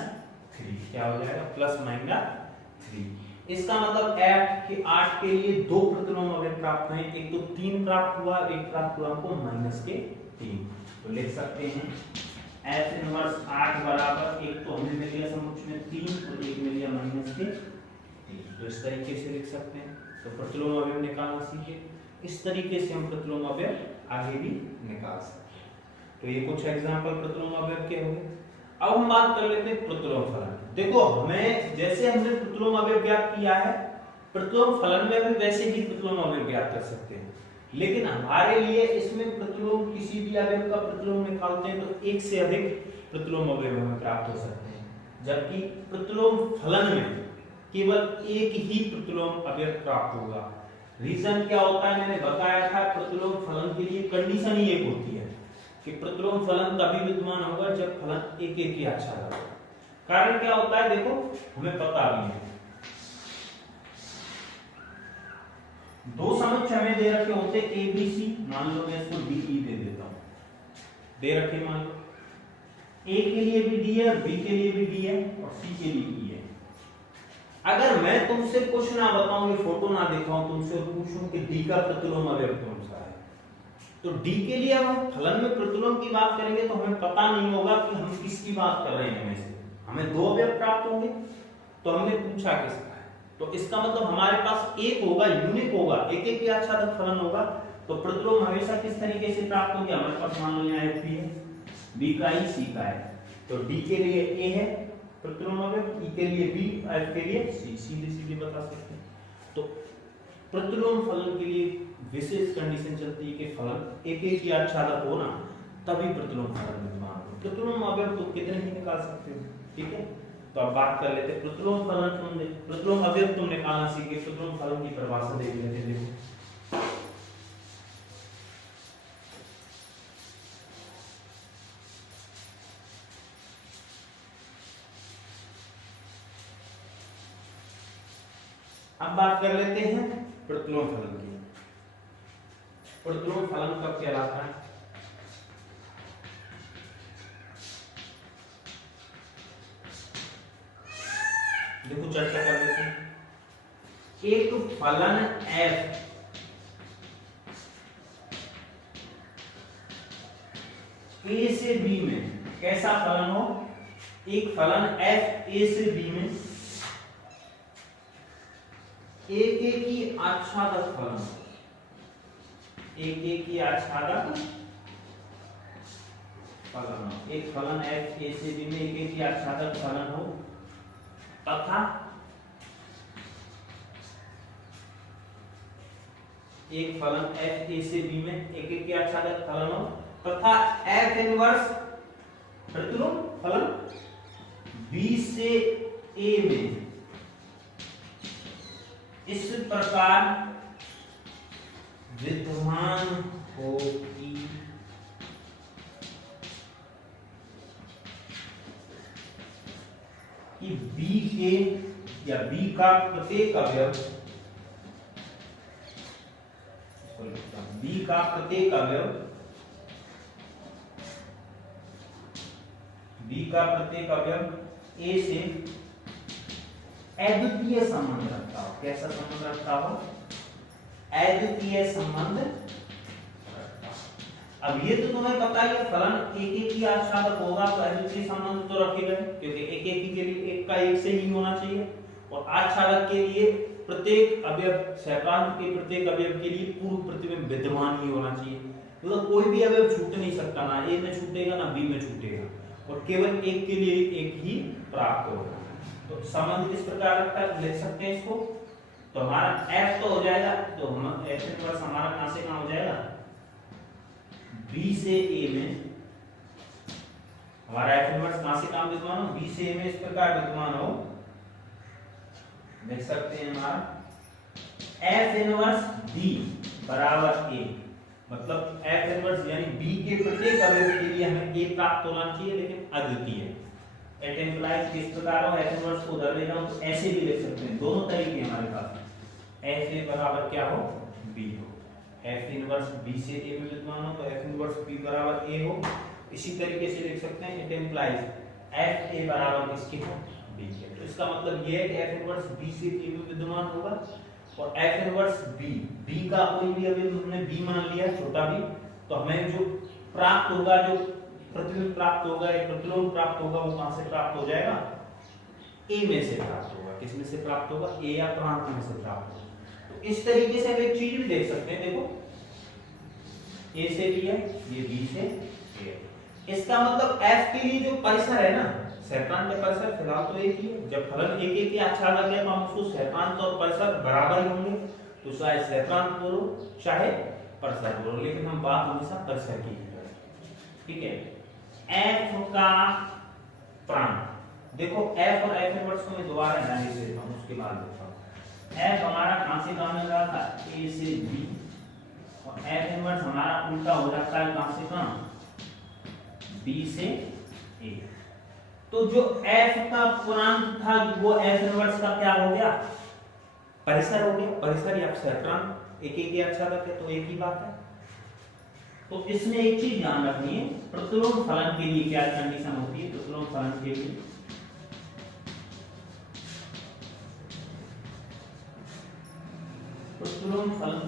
क्या हो जाएगा +-3 3। इसका मतलब 8 के लिए 2 प्रतिलोम अवयव प्राप्त हुए, एक तो 3 प्राप्त हुआ, एक प्राप्त हुआ हमको -3। तो लिख सकते हैं F इनवर्स 8 बराबर, एक तो हमें मिल गया समुच्चय में 3 और एक मिल गया -3। तो इस तरीके से लिख सकते हैं। तो प्रतिलोम अवयव निकालना सीखे, इस तरीके से हम प्रतिलोम अवयव आगे भी निकाल सकते हैं। तो ये कुछ एग्जांपल प्रतिलोम अवयव के होंगे। अब हम बात कर लेते हैं प्रतिलोम फलन। देखो हमें जैसे हमने प्रतिलोम अवयव ज्ञात किया है, प्रतिलोम फलन में भी वैसे ही प्रतिलोम अवयव ज्ञात कर सकते हैं, लेकिन हमारे लिए इसमें प्रतिलोम किसी भी अवयव का प्रतिलोम निकालते हैं तो एक से अधिक प्रतिलोम अवयव हमें प्राप्त हो सकते हैं, जबकि प्रतिलोम फलन में केवल एक ही प्रतिलोम अवयव प्राप्त होगा। रीजन क्या होता है, मैंने बताया था प्रतिलोम फलन के लिए कंडीशन ही एक होती है कि प्रतिलोम फलन तभी विद्यमान होगा जब फलन एक ही आच्छादक हो। कारण क्या होता है, देखो हमें पता भी है, दो समुच्चय हमें दे रखे होते ए बी सी, मान लो मैं इसको डी ई दे देता हूं, दे रखे मान लो ए के लिए भी डी है, बी के लिए भी डी है और सी के लिए ई है। अगर मैं तुमसे कुछ ना बताऊं, फोटो ना दिखाऊं तुमसे और पूछूं कि डी का प्रतिलोम अवयव कौन सा है, तो डी के लिए अब हम फलन में प्रतिलोम की बात करेंगे तो हमें पता नहीं होगा कि हम किसकी बात कर रहे हैं। में से हमें 2 अवयव प्राप्त होंगे, तो हमने पूछा किसका है, तो इसका मतलब हमारे पास एक होगा, यूनिक होगा, एक ही आच्छादक फलन होगा। तो प्रतिलोम हमेशा किस तरीके से प्राप्त होंगे, हमारे पास मान लो यहाँ एफ है, बी का ई, सी का है, तो डी के लिए ए है प्रतिलोम अवयव, ई के लिए बी, एफ के लिए सी, सीधे सीधे बता सकते हैं। तो प्रतिलोम फलन के लिए विशेष कंडीशन चलती है कि फलन एक ही आच्छादक हो ना, तभी प्रतिलोम फलन विद्यमान हो। प्रतिलोम अवयव तो कितने ही निकाल सकते हो, ठीक है। तो अब बात कर लेते हैं प्रतिलोम फलन, प्रतिलोम अवयव तुम निकालना सीखे, प्रतिलोम फलन की परिभाषा देख लेते हैं। देखो अब बात कर लेते हैं प्रतिलोम फलन की। प्रतिलोम फलन कब कहलाता है, देखो चर्चा कर लेते हैं। एक फलन f a से b में कैसा फलन हो, एक फलन f a से b में एक की आच्छादक फलन, एक की आच्छादक फलन, एक फलन f a से b में एक की आच्छादक फलन हो तथा एक फलन f a से b में एक की आच्छादक फलन हो तथा f इनवर्स प्रतिलोम फलन b से a में इस प्रकार विद्यमान हो कि b के या b का प्रत्येक अवयव, b का प्रत्येक अवयव, b का प्रत्येक अवयव a से अद्वितीय संबंध रखता हो। कैसा संबंध रखता हो, अद्वितीय संबंध रखता हो। अब ये तो तुम्हें पता ही है, फलन एक ही आच्छादक होगा तो अद्वितीय संबंध तो रखेगा, क्योंकि एक के लिए एक का एक से ही होना चाहिए, और आच्छादक के लिए प्रत्येक अवयव, सहप्रांत के प्रत्येक अवयव के लिए पूर्व प्रतिबिंब विद्यमान ही होना चाहिए। मतलब कोई भी अवयव छूट नहीं सकता, ना ए में छूटेगा ना बी में छूटेगा, और केवल एक के लिए एक ही प्राप्त होगा। तो संबंध किस प्रकार रखता है, लिख सकते हैं इसको। तो हमारा f तो हो जाएगा, तो हम f इनवर्स हमारा कहां से कहां हो जाएगा, b से a में, हमारा f इनवर्स कहां से कहां विद्यमान हो, b से a में इस प्रकार विद्यमान हो, लिख सकते हैं हमारा f इनवर्स b बराबर a, मतलब f इनवर्स यानी b के प्रत्येक अवयव के लिए हमें a प्राप्त होना चाहिए, लेकिन अद्वितीय। एट इम्प्लाइज किस प्रकार हो, f इनवर्स को उधर ले जाओ तो ऐसे भी लिख सकते हैं, दोनों तरीके हमारे पास। f a बराबर क्या हो, b हो, f इनवर्स b से a में विद्यमान हो तो f इनवर्स b बराबर a हो। इसी तरीके से लिख सकते हैं, इट इम्प्लाइज f a बराबर किसके हो, b के। तो इसका मतलब ये है कि f इनवर्स b से a में विद्यमान होगा और f इनवर्स b का कोई भी अभी हमने b मान लिया छोटा b, तो हमें जो प्राप्त होगा, जो प्रतिबिंब प्राप्त होगा या प्रतिलोम प्राप्त होगा, वो कहां से प्राप्त हो जाएगा? a में से प्राप्त होगा। किस में से प्राप्त होगा? a या प्रांत में से प्राप्त होगा। तो इस तरीके से हम एक चीज भी देख सकते हैं, देखो a से b है, ये b से a है। इसका मतलब f के लिए जो परिसर है ना, सहप्रांत के परिसर फिलहाल तो एक ही है। जब फलन एक एक ही आच्छादक है तो हम उसको सहप्रांत और परिसर बराबर ही होंगे, तो चाहे सहप्रांत बोलो चाहे परिसर बोलो, लेकिन हम बात हमेशा परिसर की करें, ठीक है। f का प्रांत देखो, f और f इनवर्स को मैं दोबारा एनालिसिस देता हूं, उसके बाद देखता हूं। f हमारा कहां से कहां मिल रहा था? a से b, और f इनवर्स हमारा उल्टा हो जाता है कहां से कहां? b से a। तो जो f का पूर्णांक था वो f इनवर्स का क्या हो गया? परिसर हो गया। परिसर या सहप्रांत एक एक ही आच्छादक है, तो एक ही बात है। तो इसमें एक चीज ध्यान रखनी है, प्रतिलोम फलन के लिए क्या कंडीशन होती है? प्रतिलोम फलन के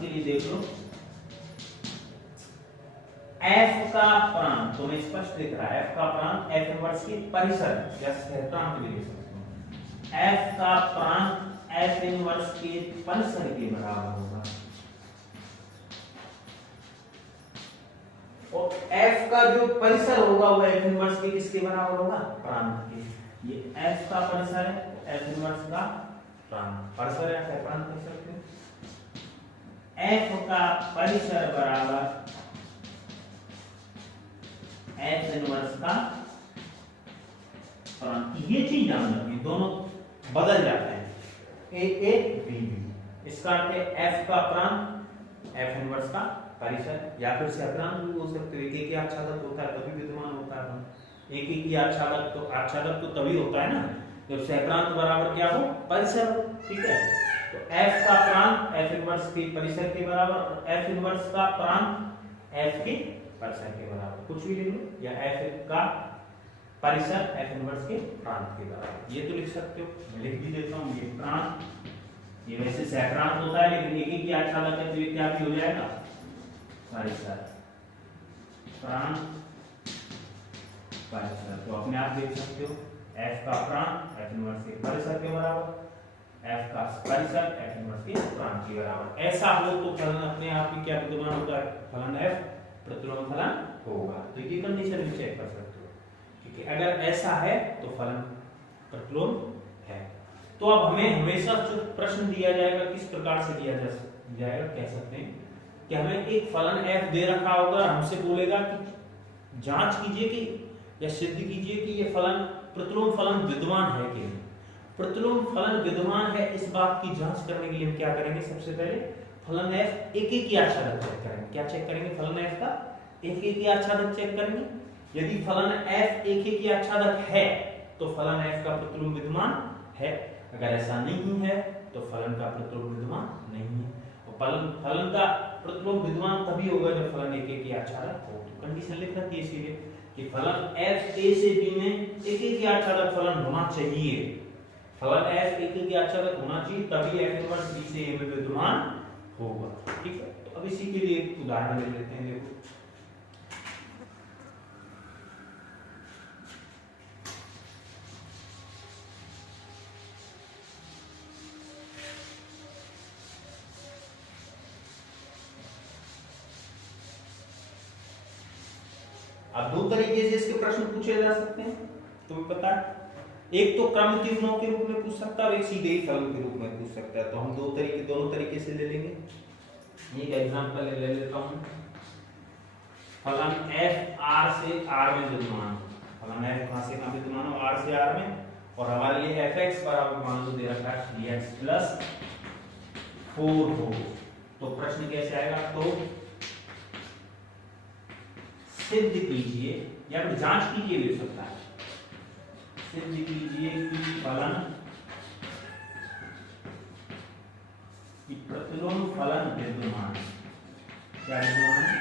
लिए देख लो, f का प्रांत तो मैं स्पष्ट दिख रहा है, f का प्रांत f इनवर्स के परिसर या सहप्रांत भी लिख सकते हैं। f का प्रांत f इनवर्स के परिसर के बराबर होगा, और f का जो परिसर होगा वो f इनवर्स के किसके बराबर होगा? प्रांत के। ये f का परिसर है, f इनवर्स का प्रांत, परिसर या सहप्रांत कह सकते हैं। f का परिसर बराबर f इनवर्स का प्रांत। ये चीज ध्यान रखिए, दोनों बदल जाते हैं, a b b। इसका अर्थ है f का प्रांत f इनवर्स का परिसर, या फिर सहप्रांत भी हो सकते हैं। एक एक ही आच्छादक होता है तभी विद्यमान होता है। एक एक ही आच्छादक तो तभी होता है ना जब सहप्रांत बराबर क्या हो? परिसर हो, ठीक है। तो f का प्रांत f इनवर्स के परिसर के बराबर, और f इनवर्स का प्रांत f के परिसर के बराबर, कुछ भी लिख लो, या f का परिसर f इनवर्स के प्रांत के बराबर, ये तो लिख सकते हो। मैं लिख भी देता हूं, ये प्रांत, ये वैसे सहप्रांत होता है लेकिन एक एक ही आच्छादक है, तो ये क्या भी हो जाएगा? परिसर, प्रांत, परिसर। तो अपने आप देख सकते हो, f का प्रांत f इनवर्स के परिसर के बराबर, f का परिसर f इनवर्स के प्रांत के बराबर। ऐसा हो तो फलन अपने आप ही क्या विद्यमान होता है? फलन f प्रतिलोम फलन होगा। तो ये कंडीशन भी चेक कर सकते हो, ठीक है। अगर ऐसा है तो फलन प्रतिलोम है। तो अब हमें हमेशा जो प्रश्न दिया जाएगा किस प्रकार से दिया जाएगा, कह सकते हैं कि हमें एक फलन f दे रखा होगा, हमसे बोलेगा कि जांच कीजिए कि या सिद्ध कीजिए कि ये फलन प्रतिलोम फलन विद्यमान है कि नहीं। प्रतिलोम फलन विद्यमान है, इस बात की जांच करने के लिए हम क्या करेंगे? सबसे पहले फलन f एक एक ही आच्छादक चेक करेंगे। क्या चेक करेंगे? फलन f का एक एक ही आच्छादक चेक करेंगे। यदि फलन f एक एक ही आच्छादक है तो फलन f का प्रतिलोम विद्यमान है, अगर ऐसा नहीं है तो फलन का प्रतिलोम विद्यमान नहीं है। फलन का प्रतिलोम विद्यमान तभी होगा जब फलन एक एक ही आच्छादक हो। तो कंडीशन लिख रखी है इसीलिए कि फलन f a से b में एक एक ही आच्छादक फलन होना चाहिए। फलन f एक एक ही आच्छादक होना चाहिए, तभी f इनवर्स b से a में विद्यमान होगा, ठीक है। तो अब इसी के लिए एक उदाहरण ले लेते हैं। देखो, अब दो तरीके से इसके प्रश्न पूछे जा सकते हैं, तुम्हें पता है। एक तो क्रमित युग्मों के रूप में पूछ सकता है और एक सीधे ही फलन के रूप में पूछ सकता है। तो हम दोनों तरीके से ले लेंगे। एक एग्जांपल ले लेता हूं, फलन f r से r में विद्यमान, फलन f कहां से कहां विद्यमान हो? r से r में, और हमारे लिए fx बराबर मान लो दे रखा है 3x + 4 हो। तो प्रश्न कैसे आएगा? तो सिद्ध कीजिए या फिर जांच कीजिए भी हो सकता है, सिद्ध कीजिए कि फलन की प्रतिलोम फलन विद्यमान, क्या विद्यमान है?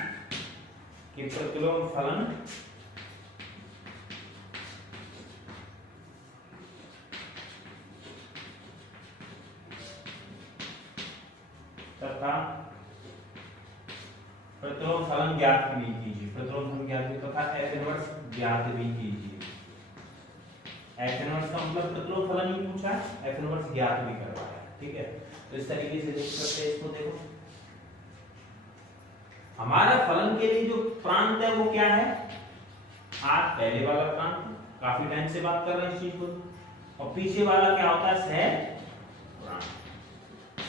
कि प्रतिलोम फलन तथा प्रतिलोम फलन ज्ञात भी कीजिए, प्रतिलोम फलन ज्ञात तथा f इनवर्स ज्ञात भी कीजिए। f इनवर्स का मतलब प्रतिलोम फलन ही पूछा है, f इनवर्स ज्ञात भी करवाया है, ठीक है। तो इस तरीके से देख सकते हैं इसको। देखो हमारा फलन के लिए जो प्रांत है वो क्या है, हाथ पहले वाला प्रांत, काफी टाइम से बात कर रहे हैं इस चीज को, और पीछे वाला क्या होता है, सह प्रांत।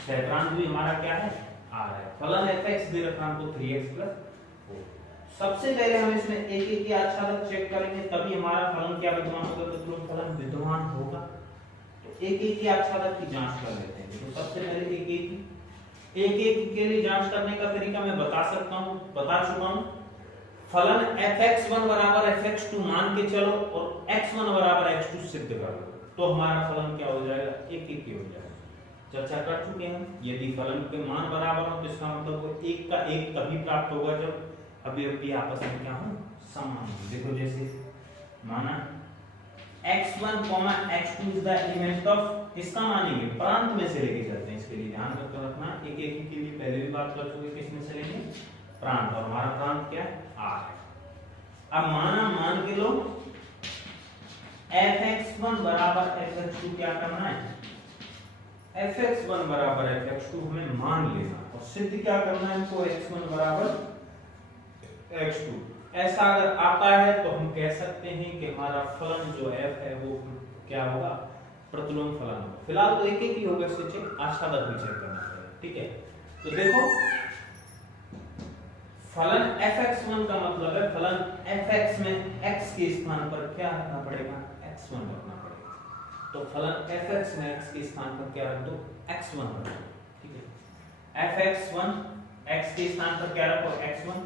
सह प्रांत भी हमारा क्या है, आर है। फलन fx दे रखा हमको 3x + 4। सबसे पहले हम इसमें एक एक की आच्छादक चेक करेंगे, तभी हमारा फलन क्या विद्यमान होगा, प्रतिलोम फलन विद्यमान होगा। तो एक एक की आच्छादक की जांच कर लेते हैं। तो सबसे पहले एक एक के लिए जांच करने का तरीका मैं बता सकता हूं, बता चुका हूं। फलन fx1 बराबर fx2 मान के चलो और x1 बराबर x2 सिद्ध कर लो, तो हमारा फलन क्या हो जाएगा, एक एक ही हो जाएगा। चर्चा कर चुके हैं। यदि फलन के मान बराबर हो तो इसका मतलब वो एक का एक तभी प्राप्त होगा जब अभिव्यक्ति आपस में क्या हो, समान हो। देखो जैसे माना x1, x2 is the element of, इसका मानेंगे प्रांत में से लेके चलते हैं, इसके लिए ध्यान रखना। एक एक के लिए पहले भी बात कर चुके, किसमें से लेंगे, प्रांत, और हमारा प्रांत क्या है, r है। अब माना मान के लो fx1 बराबर fx2 क्या करना है, fx1 बराबर fx2 हमें मान लेना और सिद्ध क्या करना है हमको, x1 बराबर x2। ऐसा अगर आता है तो हम कह सकते हैं कि हमारा फलन जो f है वो क्या होगा, प्रतिलोम फलन होगा। फिलहाल तो एक एक ही होगा, इससे चेक आच्छादक भी चेक करना पड़ेगा, ठीक है। तो देखो फलन fx1 का मतलब है फलन fx में x के स्थान पर क्या रखना पड़ेगा, x1 रखना पड़ेगा। तो फलन fx में x के स्थान पर क्या रख दो, x1 रख दो, ठीक है। fx1 x के स्थान पर क्या रखो, x1,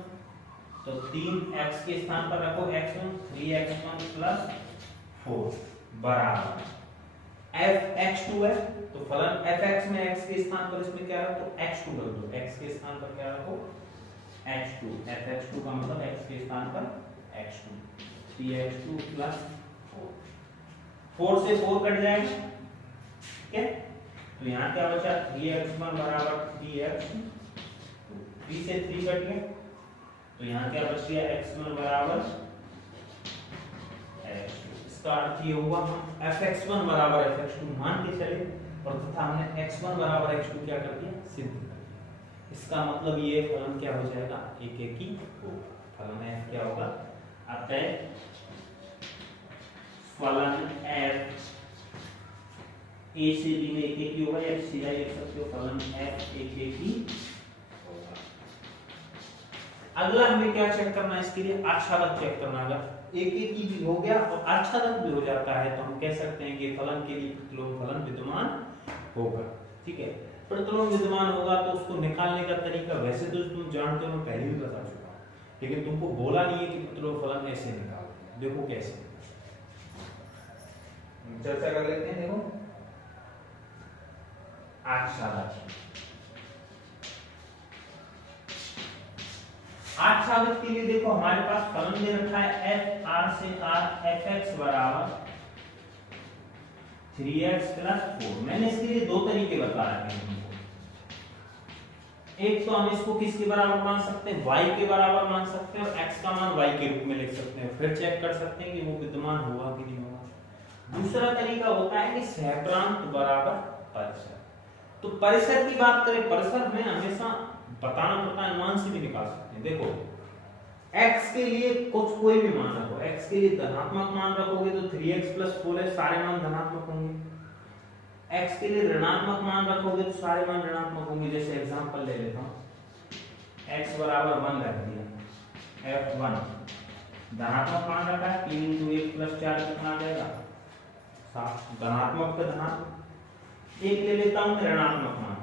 तो 3x के स्थान पर रखो x1, 3x1 + 4 बराबर fx2 है। तो फलन fx में x के स्थान पर इसमें क्या रखो, x2 रख दो, x के स्थान पर क्या रखो, x2, fx2 का मतलब x के स्थान पर x2, 3x2 + 4, 4 से 4 कट जाएगा, ठीक है। तो यहाँ क्या बचा, 3x1 बराबर 3x, 3 से 3 कट गया, तो यहाँ क्या बच गया, x1 बराबर x2। इसका अर्थ ये हुआ हम fx1 बराबर fx2 मान के चले और तथा हमने x1 बराबर x2 क्या कर दिया, सिद्ध कर दिया। इसका मतलब ये फलन क्या हो जाएगा, एक एक ही होगा। फलन f क्या होगा, अतः फलन f a से b में एक एक ही होगा, या सीधा लिख सकते हो फलन f एक एक ही होगा। अगला हमें क्या चेक करना है, इसके लिए आच्छादक चेक करना। अगर एक एक ही भी हो गया और आच्छादक भी हो जाता है तो हम कह सकते हैं कि फलन के लिए प्रतिलोम फलन विद्यमान होगा, ठीक है। प्रतिलोम विद्यमान होगा तो उसको निकालने का तरीका वैसे तो तुम जानते हो, मैं पहले भी बता चुका हूं, लेकिन तुमको बोला नहीं है कि प्रतिलोम फलन ऐसे निकालते हैं। देखो कैसे, चर्चा कर लेते हैं। देखो आच्छादक, आच्छादक के लिए देखो हमारे पास फलन दे रखा है f r से r fx बराबर 3x + 4। मैंने इसके लिए दो तरीके बता रखे हैं तुमको। एक तो हम इसको किसके बराबर मान सकते हैं, y के बराबर मान सकते हैं, और x का मान y के रूप में लिख सकते हैं, फिर चेक कर सकते हैं कि वो विद्यमान होगा कि नहीं होगा। दूसरा तरीका होता है कि सहप्रांत बराबर परिसर। तो परिसर की बात करें, परिसर में हमेशा बताना पड़ता है, अनुमान से भी निकाल सकते हैं। देखो x के लिए कुछ कोई भी मान रखो, x के लिए धनात्मक मान रखोगे तो 3x + 4 है, सारे मान धनात्मक होंगे। x के लिए ऋणात्मक मान रखोगे तो सारे मान ऋणात्मक होंगे। जैसे एग्जांपल ले लेता हूं, x बराबर 1 रख दिया, f1 धनात्मक मान रखा है, 3 × 1 + 4 कितना आ जाएगा, 7। धनात्मक पे धनात्मक एक ले लेता हूं, ऋणात्मक मान,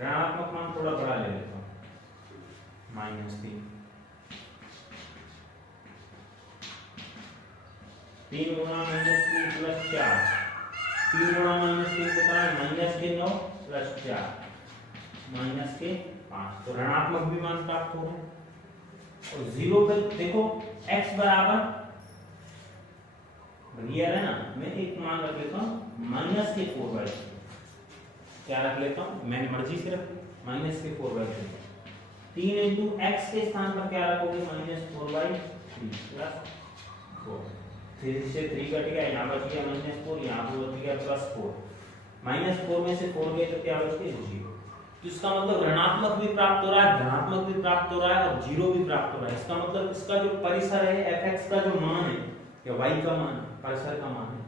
ऋणात्मक मान थोड़ा बड़ा ले लेता हूं, -3, 3 × -3 + 4, 3 × -3 कितना है, -9 + 4 -5। तो ऋणात्मक भी मान प्राप्त हो रहे हैं। और 0 पे देखो x बराबर रियल है ना, मैं एक मान रख लेता हूं -4/3, क्या रख लेता हूँ, मैंने मर्जी से रख माइनस के 4/3। 3 इंटू एक्स के स्थान पर क्या रखोगे, -4/3 प्लस 4। 3 से 3 कट गया, यहाँ बच गया -4, यहाँ पर बच गया +4। -4 में से 4 गए तो क्या बच गया 0। तो इसका मतलब ऋणात्मक भी प्राप्त हो रहा है, धनात्मक भी प्राप्त हो रहा है और 0 भी प्राप्त हो रहा है। इसका मतलब इसका जो परिसर है f(x) का जो मान है या y का मान, परिसर का मान है,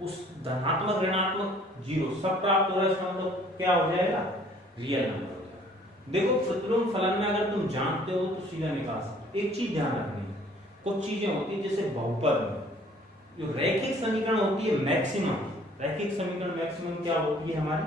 उस धनात्मक ऋणात्मक 0 सब प्राप्त हो रहा है। इसका मतलब क्या हो जाएगा, रियल नंबर हो जाएगा। देखो प्रतिलोम फलन में अगर तुम जानते हो तो सीधा निकाल सकते हो। एक चीज ध्यान रखनी है, कुछ चीजें होती है जैसे बहुपद में जो रैखिक समीकरण होती है मैक्सिमम, रैखिक समीकरण मैक्सिमम क्या होती है हमारी,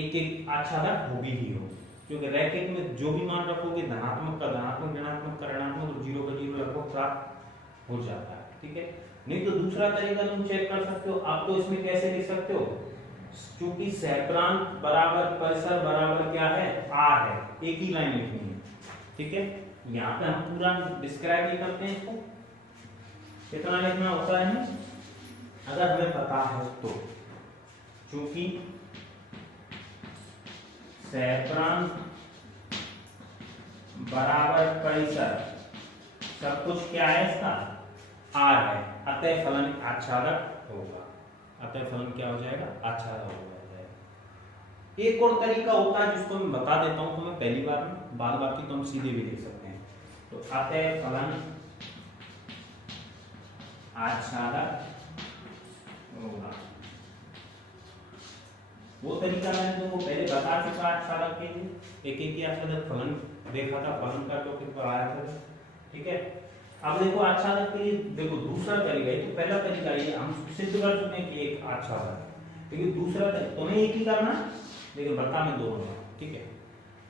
एक आच्छादक होगी ही हो, क्योंकि रैखिक में जो भी मान रखोगे धनात्मक का धनात्मक, ऋणात्मक का ऋणात्मक और 0 का 0 लगभग प्राप्त हो जाता है। ठीक है, नहीं तो दूसरा तरीका तुम चेक कर सकते हो। आप तो इसमें कैसे लिख सकते हो, क्योंकि सहप्रांत बराबर परिसर बराबर क्या है, r है, एक ही लाइन लिखनी है। ठीक है, यहाँ पे हम पूरा डिस्क्राइब नहीं करते हैं इसको, कितना लिखना होता है अगर हमें पता है तो। क्योंकि सहप्रांत बराबर परिसर सब कुछ क्या है इसका r है, अतः फलन आच्छादक होगा, अतः फलन क्या हो जाएगा, आच्छादक हो जाएगा। एक और तरीका होता है जिसको मैं बता देता हूं तुम्हें पहली बार में, बाद बाकी तुम सीधे भी देख सकते हैं। तो अतः फलन आच्छादक होगा, वो तरीका मैंने तुमको पहले बता चुका आच्छादक के लिए, एक आच्छादक फलन देखा था, फलन का टॉपिक पर आया था। ठीक है, अब देखो आच्छादक के लिए देखो दूसरा तरीका है। तो पहला तरीका ये हम सिद्ध कर चुके हैं कि एक आच्छादक, लेकिन दूसरा तुम्हें एक ही करना, लेकिन बता मैं दो। ठीक है,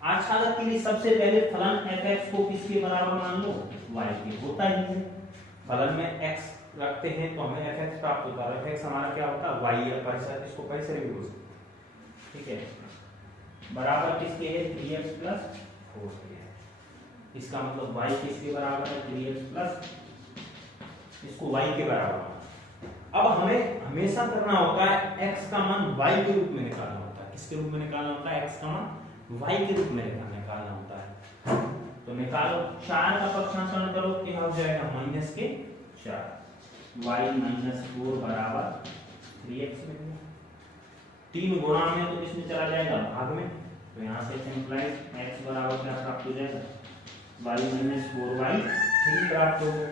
आच्छादक के लिए सबसे पहले फलन f(x) को किसके बराबर मान लो, y के। होता ही है, फलन में x रखते हैं तो हमें f(x) प्राप्त होता है। f(x) हमारा क्या होता है, y या परिसर, इसको परिसर भी बोल सकते हैं। ठीक है, बराबर किसके है, 3x + 4 के है। इसका मतलब y किसके बराबर है, 3x + इसको y के बराबर। अब हमें हमेशा करना होता है x का मान y के रूप में निकालना होता है। किसके रूप में निकालना होता है, x का मान y के रूप में निकालना होता है। तो निकालो, 4 का पक्षांतरण करो, क्या हो जाएगा, -4। y - 4 बराबर 3x में 3 गुणा में तो इसमें चला जाएगा भाग में, तो यहाँ से सिंपलाइज x बराबर क्या प्राप्त हो जाएगा, y - 4y 3 प्राप्त होगा।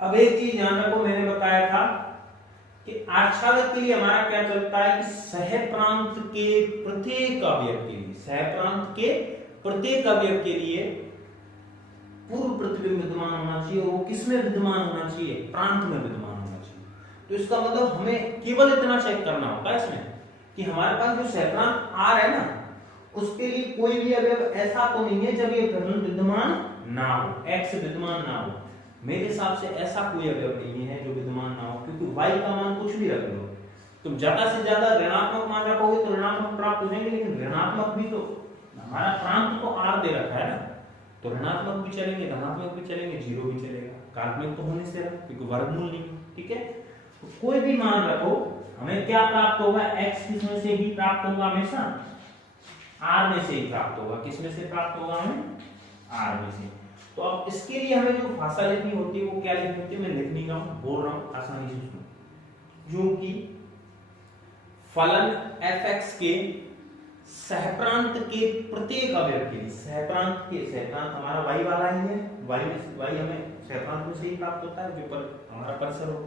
अब एक चीज ध्यान रखो, मैंने बताया था कि आच्छादक के लिए हमारा क्या चलता है कि सहप्रांत के प्रत्येक अवयव के लिए, सहप्रांत के प्रत्येक अवयव के लिए पूर्व प्रतिबिंब विद्यमान होना चाहिए, और वो किसमें विद्यमान होना चाहिए, प्रांत में विद्यमान होना चाहिए। तो इसका मतलब हमें केवल इतना चेक करना होगा इसमें कि हमारे पास जो सहप्रांत r है ना, उसके लिए कोई भी अवयव ऐसा तो नहीं है जब ये फलन विद्यमान ना हो, x विद्यमान ना हो। मेरे हिसाब से ऐसा कोई अवयव नहीं है जो विद्यमान ना हो, क्योंकि y का मान कुछ भी रख लो, तुम ज्यादा से ज्यादा ऋणात्मक मान रखोगे तो ऋणात्मक प्राप्त हो जाएंगे, लेकिन ऋणात्मक भी तो हमारा प्रांत तो r दे रखा है ना, तो ऋणात्मक भी चलेंगे, धनात्मक भी चलेंगे, 0 भी चलेगा, काल्पनिक तो होने से रहा क्योंकि वर्गमूल नहीं। ठीक है, तो कोई भी मान रखो, हमें क्या प्राप्त होगा, x किसमें से ही प्राप्त होगा, हमेशा r में से ही प्राप्त होगा। किसमें से प्राप्त होगा, हमें r में से। तो अब इसके लिए हमें जो भाषा लिखनी होती है वो क्या लिखनी होती है, मैं लिख नहीं रहा हूं, बोल रहा हूं आसानी से सुनो। जो कि फलन f(x) के सहप्रांत के प्रत्येक अवयव के लिए, सहप्रांत हमारा y वाला ही है, y हमें सहप्रांत में से ही प्राप्त होता है जो पर हमारा परिसर हो।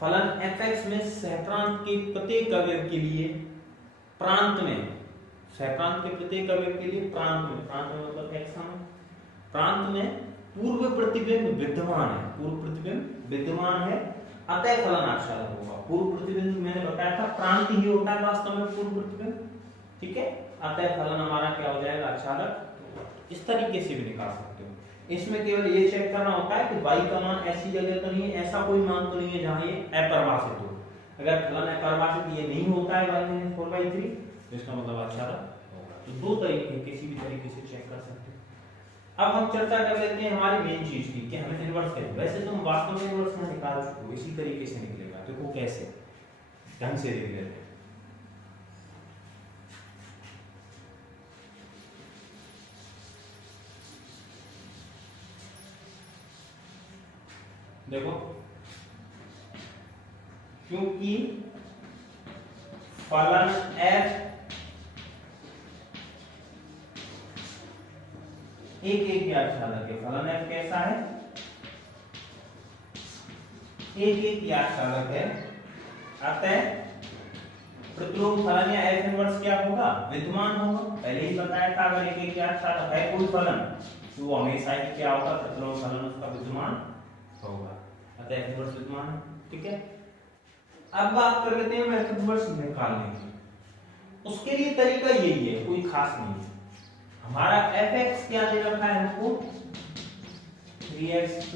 फलन f(x) में सहप्रांत के प्रत्येक अवयव के लिए प्रांत में, सहप्रांत के प्रत्येक अवयव के लिए प्रांत में मतलब x में, प्रांत में पूर्व प्रतिबिंब विद्यमान है, पूर्व प्रतिबिंब विद्यमान है, अतः फलन आच्छादक होगा। पूर्व प्रतिबिंब मैंने बताया था प्रांत ही होता है वास्तव में पूर्व प्रतिबिंब। ठीक है, अतः फलन हमारा क्या हो जाएगा, आच्छादक। इस तरीके से भी निकाल सकते हो। इसमें केवल ये चेक करना होता है कि y का मान ऐसी जगह तो नहीं है, ऐसा कोई मान तो नहीं है जहां ये अपरिभाषित हो। अगर फलन अपरिभाषित ये नहीं होता है y - 4/3, तो इसका मतलब आच्छादक होगा। तो दो तरीके, किसी भी तरीके से चेक कर सकते हैं। अब हम चर्चा कर लेते हैं हमारी मेन चीज की कि हमें इन्वर्स कैसे, वैसे तो हम वास्तव में इन्वर्स में निकाल चुके हो, इसी तरीके से निकलेगा। देखो कैसे, ढंग से देख लेते हैं। देखो क्योंकि फलन f एक यादचालक है, फलन f कैसा है, एक यादचालक है, अतः प्रतिलोम फलन या f इनवर्स क्या होगा, विद्यमान होगा। पहले ही बताया था अगर एक यादचालक है कोई फलन तो वो हमेशा ही क्या होगा, प्रतिलोम फलन उसका विद्यमान होगा, अतः f इनवर्स विद्यमान है। ठीक है, अब बात कर लेते हैं f इनवर्स निकालने की। उसके लिए तरीका यही है, कोई खास नहीं है। हमारा fx क्या दे रखा है हमको, 3x +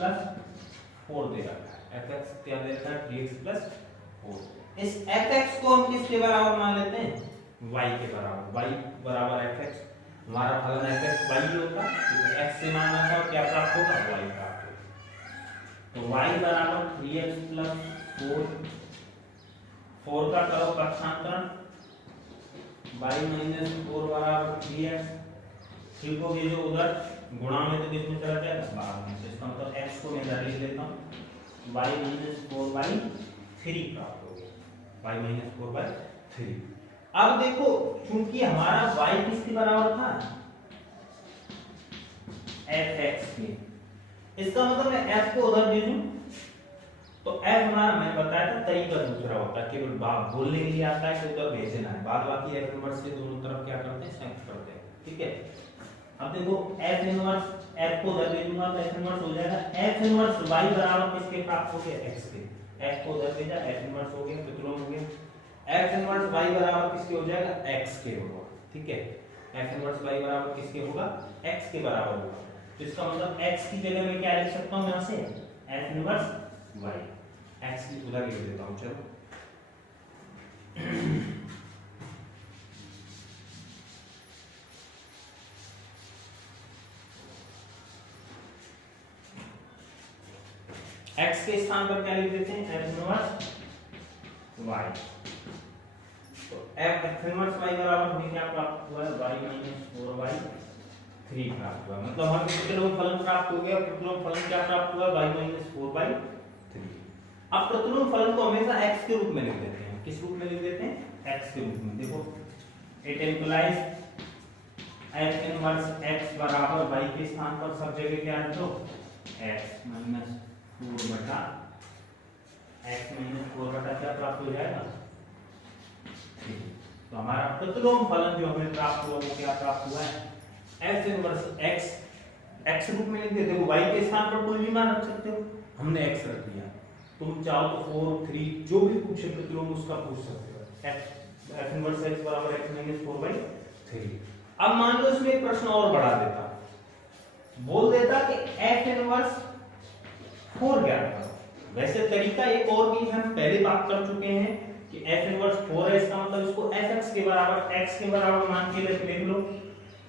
4 दे रखा है। fx क्या दे रखा है, 3x + 4। इस fx को हम किसके बराबर मान लेते हैं, y के बराबर। y बराबर fx, हमारा फलन fx y होता है, तो x से माना था क्या प्राप्त होगा, y प्राप्त होगा। तो y बराबर 3x + 4, 4 का करो पक्षांतरण, y - 4 बराबर 3x। 3 को भेजो उधर, गुणा में तो किसमें चला जाएगा, बाहर में। तो इसका मतलब x को मैं इधर लिख लेता हूं, y - 4/3 प्राप्त हो गया, y - 4/3। अब देखो चूंकि हमारा y किसके बराबर था, fx के, इसका मतलब मैं f को उधर दे दूं तो f हमारा, मैं बताया था तरीका दूसरा होता है, केवल बात बोलने के लिए आता है कि उधर भेजना है, बाद बाकी f इनवर्स के दोनों तरफ क्या करते हैं, संयुक्त करते हैं। ठीक है, अब देखो f इनवर्स, f को उधर दे दूंगा तो f इनवर्स हो जाएगा, f इनवर्स y बराबर किसके प्राप्त हो गया, x के। f को उधर भेजा, f इनवर्स हो गया, प्रतिलोम हो गया। f इनवर्स y बराबर किसके हो जाएगा, x के होगा। ठीक है, f इनवर्स y बराबर किसके होगा, x के बराबर होगा। तो इसका मतलब x की जगह मैं क्या लिख सकता हूं, यहां से f इनवर्स y, x की उधर लिख देता हूं। चलो x के स्थान पर क्या लिख देते हैं, f इनवर्स y। तो f इनवर्स y बराबर हमें क्या प्राप्त हुआ है, y - 4/3 प्राप्त हुआ। मतलब हमें प्रतिलोम फलन प्राप्त हो गया। प्रतिलोम फलन क्या प्राप्त हुआ, y - 4/3। अब प्रतिलोम फलन को हमेशा x के रूप में लिख देते हैं। किस रूप में लिख देते हैं, x के रूप में। देखो it implies f inverse x बराबर y के स्थान पर सब जगह क्या है, तो x - 4 बटा x - 4 बटा क्या प्राप्त हो जाएगा, तो हमारा प्रतिलोम फलन जो हमें प्राप्त हुआ वो क्या प्राप्त हुआ है, f इनवर्स x, x रूप में लिख देते हो, y के स्थान पर कोई भी मान रख सकते हो, हमने x रख दिया। तुम चाहो तो 4, 3 जो भी पूछे प्रतिलोम उसका पूछ सकते हो। f इनवर्स x बराबर x - 4/3। अब मान लो इसमें एक प्रश्न और बढ़ा देता, बोल देता कि f इनवर्स 4 ज्ञात करो। वैसे तरीका एक और भी हम पहले बात कर चुके हैं कि f इनवर्स 4 है, इसका मतलब इसको fx के बराबर, x के बराबर मान के लिख लो,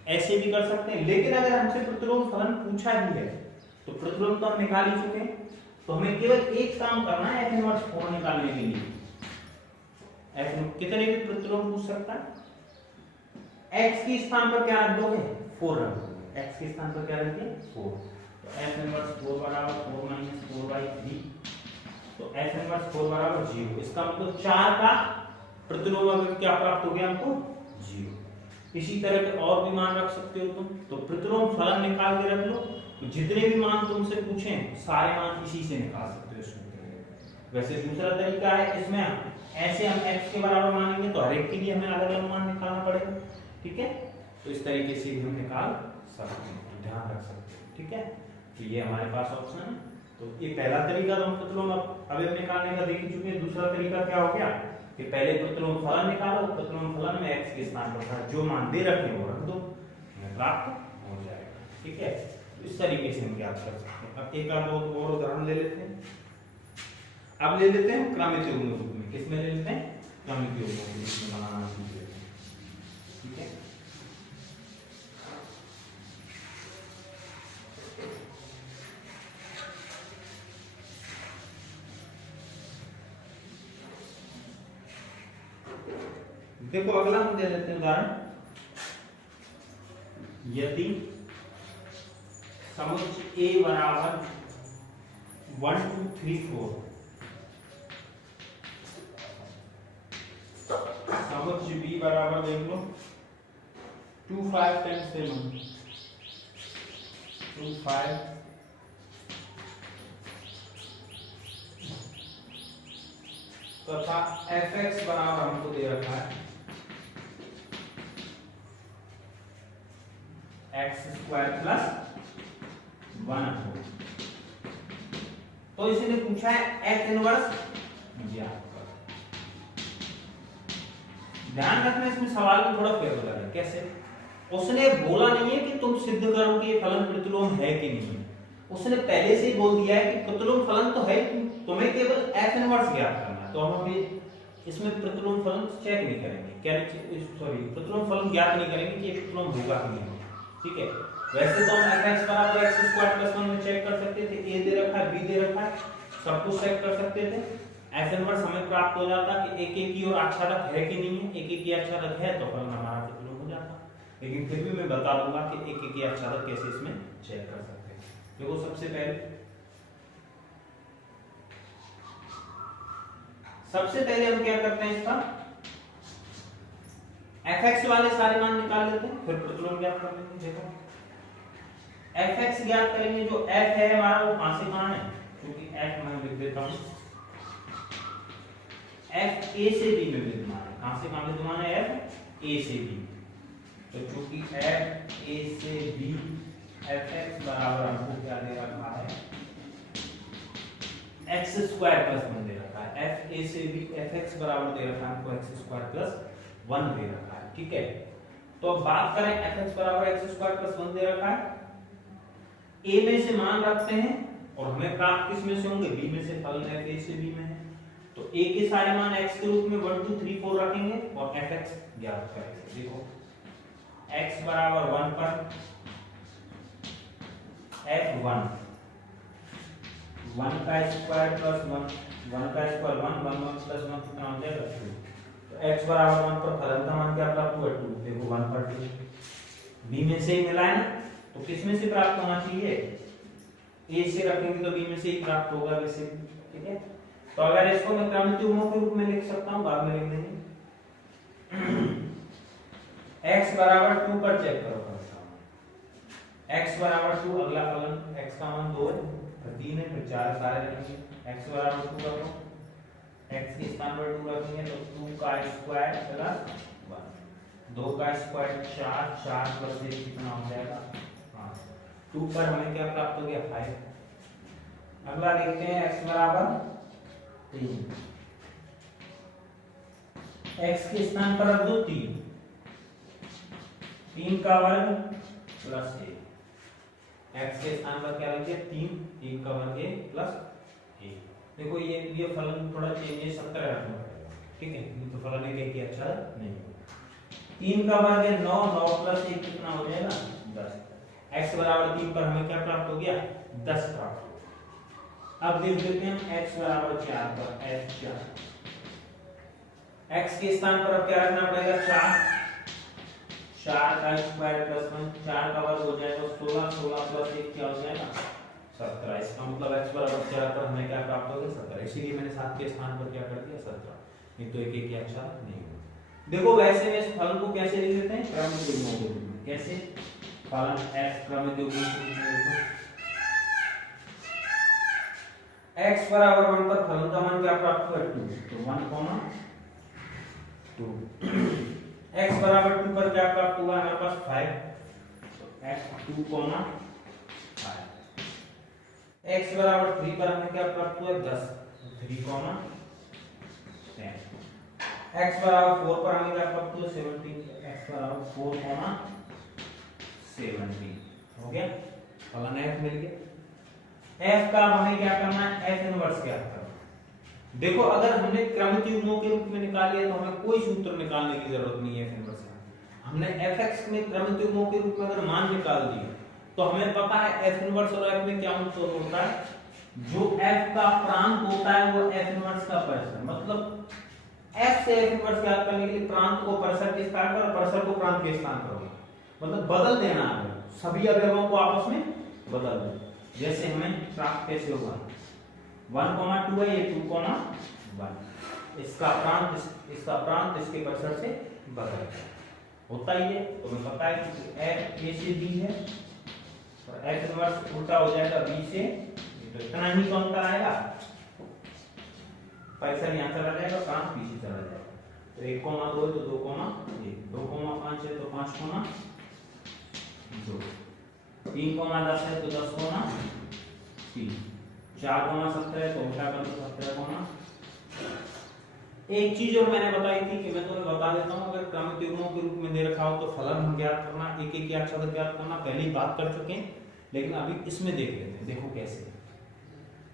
ऐसे भी कर सकते हैं। लेकिन अगर हमसे प्रतिलोम फलन पूछा ही है तो प्रतिलोम तो हम निकाल ही चुके हैं, तो हमें केवल एक काम करना है f इनवर्स 4 निकालने के लिए। f कितने भी प्रतिलोम पूछ सकता है, x के स्थान पर क्या रख दोगे, 4 रख दोगे। x के स्थान पर क्या रखेंगे, 4। तो f इनवर्स 4 बराबर 4 - 4/3। तो f इनवर्स 4 बराबर 0। इसका मतलब 4 का प्रतिलोम अगर क्या प्राप्त हो गया हमको, 0। इसी तरह के और भी मान रख सकते हो तुम। तो प्रतिलोम फलन निकाल के रख लो, तो जितने भी मान तुमसे पूछें सारे मान इसी से निकाल सकते हो इसमें। वैसे दूसरा तरीका है, इसमें ऐसे हम x के बराबर मानेंगे तो हर एक के लिए हमें अलग अलग मान निकालना पड़ेगा। ठीक है, तो इस तरीके से भी हम निकाल सकते हैं, तो ध्यान रख सकते हैं। ठीक है, तो ये हमारे पास ऑप्शन है। तो ये पहला तरीका तो हम प्रतिलोम अवयव निकालने का देख चुके हैं। दूसरा तरीका क्या हो गया कि पहले प्रतिलोम फलन निकालो, प्रतिलोम फलन में x के स्थान पर जो मान दे रखे वो रख दो, प्राप्त हो जाएगा। ठीक है, तो इस तरीके से हम ज्ञात कर सकते हैं। अब एक और उदाहरण ले लेते हैं। अब ले लेते हैं क्रमित युग्म रूप में। किसमें ले लेते हैं, क्रमित युग्म रूप में बनाना सीख लेते हैं। ठीक है, देखो अगला हम दे लेते हैं उदाहरण, यदि समुच्चय A बराबर 1 2 3 4 समुच्चय B बराबर देख लो 2 5 10 7 2 5 तथा fx बराबर हमको दे रखा है x स्क्वायर प्लस 1 तो इसने पूछा है f इनवर्स ज्ञात करो। ध्यान रखना इसमें सवाल में थोड़ा फेरबदल है। कैसे? उसने बोला नहीं है कि तुम सिद्ध करो कि ये फलन प्रतिलोम है कि नहीं है, उसने पहले से ही बोल दिया है कि प्रतिलोम फलन तो है, तुम्हें केवल f इनवर्स ज्ञात करना है। तो हम अभी इसमें प्रतिलोम फलन चेक नहीं करेंगे, सॉरी प्रतिलोम फलन ज्ञात नहीं करेंगे कि ये प्रतिलोम होगा कि नहीं। ठीक है, वैसे तो हम fx बराबर x स्क्वायर प्लस 1 में चेक कर सकते थे, a दे रखा है b दे रखा है, सब कुछ चेक कर सकते थे। f इनवर्स हमें प्राप्त हो जाता कि एक एक की ओर आच्छादक है कि नहीं है, एक एक की आच्छादक है तो फलन हमारा प्रतिलोम हो जाता। लेकिन फिर भी मैं बता दूंगा कि एक एक की आच्छादक कैसे इसमें चेक कर सकते हैं। देखो सबसे पहले हम क्या करते हैं, इसका fx वाले सारे मान निकाल लेते हैं, फिर प्रतिलोम ज्ञात कर लेंगे। देखो fx ज्ञात करेंगे, जो f है हमारा वो कहां से कहां है, क्योंकि f मैं लिख देता हूं f a से b में विद्यमान है। कहां से कहां विद्यमान है, f a से b। तो चूंकि f a से b fx बराबर हमको क्या दे रखा है, x स्क्वायर प्लस 1 दे रखा है। f a से b fx बराबर दे रखा है हमको x स्क्वायर प्लस 1 दे रखा है। ठीक है, तो अब बात करें fx बराबर x स्क्वायर प्लस 1 दे रखा है, a में से मान रखते हैं और हमें प्राप्त किस में से होंगे, b में से। फलन f a से b में है तो a के सारे मान x के रूप में 1 2 3 4 रखेंगे और fx ज्ञात करेंगे। देखो x बराबर 1 पर f1 1 का स्क्वायर प्लस 1 1 का स्क्वायर 1 1 1 प्लस 1 कितना हो जाएगा 2। तो x बराबर 1 पर फलन का मान क्या प्राप्त हुआ 2। देखो 1 पर 2 b में से ही मिला है ना, तो किस में से प्राप्त होना चाहिए, a से रखेंगे तो b में से ही प्राप्त होगा वैसे। ठीक है, तो अगर इसको मैं क्रमिक युग्मों के रूप में लिख सकता हूं, बाद में लिख देंगे। x बराबर 2 पर चेक करो, x बराबर 2 अगला फलन x का मान 2 है, फिर 3 है, फिर 4 सारे रखेंगे। x बराबर 2 रखो, x के स्थान पर 2 रखेंगे तो 2 का स्क्वायर प्लस 1 2 का स्क्वायर 4 4 प्लस 1 कितना हो जाएगा 5। 2 पर हमें क्या प्राप्त हो गया 5। अगला देखते हैं x बराबर 3, x के स्थान पर रख दो 3 3 का वर्ग प्लस 1, x के स्थान पर क्या रखिए 3 3 का वर्ग प्लस 1। देखो ये फलन थोड़ा चेंजेस 70 रखना पड़ेगा। ठीक है, ये तो फलन है कि अच्छा नहीं होगा। 3 का वर्ग है 9 9 प्लस 1 कितना हो जाएगा 10। x बराबर 3 पर हमें क्या प्राप्त हो गया 10 प्राप्त हो गया। अब देख लेते हैं x बराबर 4 पर f4 x के स्थान पर अब क्या रखना पड़ेगा 4 4 का स्क्वायर प्लस 1 4 का वर्ग हो जाएगा 16 16 प्लस 1 क्या हो जाएगा 17। इसका मतलब x बराबर 4 पर हमें क्या प्राप्त हो गया 17। इसीलिए मैंने 7 के स्थान पर क्या कर दिया 17, नहीं तो एक एक अच्छा नहीं होगा। देखो वैसे में इस फलन को कैसे लिख लेते हैं क्रमिक युग्मों के रूप में। कैसे, फलन f क्रमिक युग्मों के रूप में लिखो। x बराबर 1 पर फलन का मान क्या प्राप्त हुआ 2, तो 1 2 x बराबर 2 पर क्या प्राप्त हुआ हमारे पास 5, तो x 2 5। x बराबर 3 पर हमें क्या प्राप्त हुआ 10, 3 10। x बराबर 4 पर हमें क्या प्राप्त हुआ 17, x बराबर 4 17 हो गया, फलन f मिल गया। f का हमें क्या करना है f इनवर्स क्या करना। देखो अगर हमने क्रमिक युग्मों के रूप में निकाल लिया तो हमें कोई सूत्र निकालने की जरूरत नहीं है f इनवर्स का। हमने fx में क्रमिक युग्मों के रूप में अगर मान निकाल दिया तो हमें पता है f इनवर्स और f में क्या अंतर होता है, जो f का प्रांत होता है वो f इनवर्स का परिसर। मतलब f से f इनवर्स ज्ञात करने के लिए प्रांत को परिसर के स्थान पर और परिसर को प्रांत के स्थान पर होगा, मतलब बदल देना है, सभी अवयवों को आपस में बदल देना। जैसे हमें प्राप्त कैसे होगा 1,2 है, ये 2,1। इसका प्रांत इसके परिसर से बदल होता ही है। तो हमें पता है कि f a से b है और f इनवर्स उल्टा हो जाएगा b से, तो इतना ही तो अंतर आएगा। परिसर यहाँ चला जाएगा, प्रांत पीछे चला जाएगा। तो 1,2 है तो 2,1, 2,5 है तो 5,2, 3,10 है तो 10,3, 4,17 है तो उल्टा कर दो 17,। एक चीज और मैंने बताई थी कि मैं तुम्हें बता देता हूँ, अगर क्रमिक युग्मों के रूप में दे रखा हो तो फलन हम ज्ञात करना, एक एक या अक्षर ज्ञात करना पहले ही बात कर चुके हैं, लेकिन अभी इसमें देख लेते हैं। देखो कैसे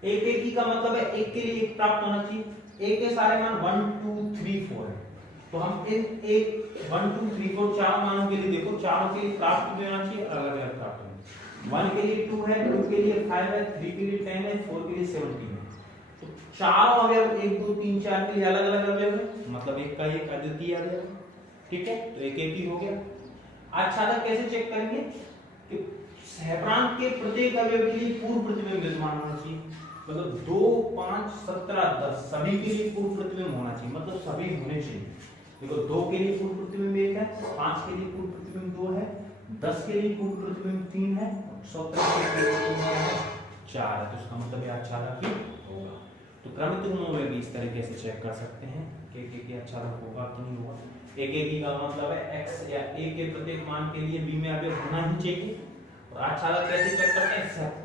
एक एक ही का मतलब है एक के लिए एक प्राप्त होना चाहिए। एक के सारे मान 1 2 3 4 है, तो हम इन एक 1 2 3 4 चार मानों के लिए देखो, चारों के लिए प्राप्त होना चाहिए, अलग अलग प्राप्त होना। 1 के लिए 2 है, 2 के लिए 5 है, 3 के लिए 10 है, 4 के लिए 17 है। तो चारों अवयव 1 2 3 4 के लिए अलग अलग अवयव है, मतलब एक का एक अद्वितीय अवयव। ठीक है, तो एक एक ही हो गया। अच्छा था कैसे चेक करेंगे कि सहप्रांत के प्रत्येक अवयव के लिए पूर्व प्रतिबिंब विद्यमान होना चाहिए, मतलब 2 5 17 10 सभी के लिए पूर्व प्रतिबिंब होना चाहिए, मतलब सभी होने चाहिए। देखो 2 के लिए पूर्व प्रतिबिंब 1 है, 5 के लिए पूर्व प्रतिबिंब 2 है, 10 के लिए पूर्व प्रतिबिंब 3 है, 17 के लिए पूर्व प्रतिबिंब 4 है। तो इसका मतलब ये अच्छा ही होगा। तो क्रमिक युग्मों में भी इस तरीके से चेक कर सकते हैं कि एक अच्छा होगा कि नहीं होगा। एक एक ही का मतलब है x या a के प्रत्येक मान के लिए b में अवयव होना ही चाहिए। और अच्छा कैसे चेक करते हैं,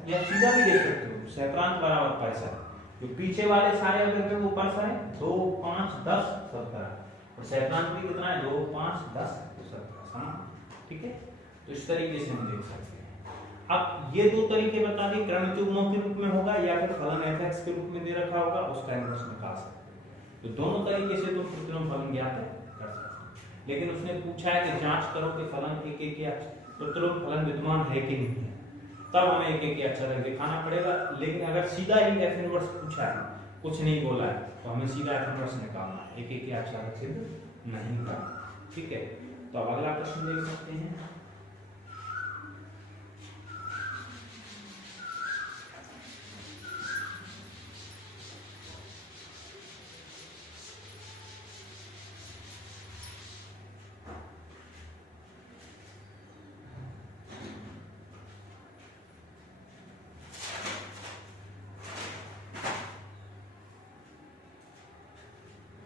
या सीधा भी देख सकते हो, सहप्रांत बराबर परिसर, जो पीछे वाले सारे अवयव वो परिसर है 2 5 10 17, और सहप्रांत भी कितना है 2 5 10 17। ठीक है, तो इस तरीके से हम देख सकते हैं। अब ये दो तरीके बता दिए, क्रमिक युग्मों के रूप में होगा या फिर फलन f(x) के रूप में दे रखा होगा, उसका इनवर्स निकाल सकते हैं। तो दोनों तरीके से तो प्रतिलोम फलन ज्ञात कर सकते हैं। लेकिन उसने पूछा है कि जांच करो कि फलन एक एक या प्रतिलोम फलन विद्यमान है कि नहीं है, तब हमें एक एक अक्षर दिखाना पड़ेगा। लेकिन अगर सीधा ही f इनवर्स पूछा है, कुछ नहीं बोला है, तो हमें सीधा f इनवर्स निकालना है, एक एक अक्षर सिद्ध नहीं करना। ठीक है, तो अब अगला प्रश्न देख सकते हैं।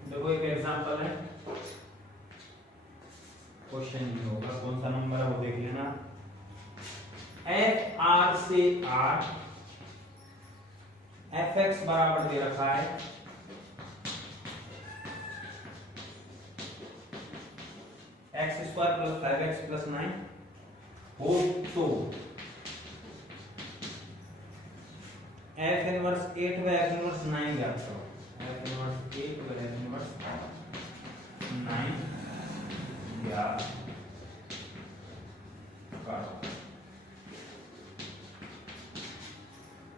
देखो एक एग्जांपल है, क्वेश्चन नहीं होगा, कौन सा नंबर है वो देख लेना। f r से r f(x) बराबर दे रखा है x² + 5x + 9 हो, तो f इनवर्स 8 व f इनवर्स 9 ज्ञात करो। f इनवर्स 8 व f इनवर्स 9 ज्ञात करो।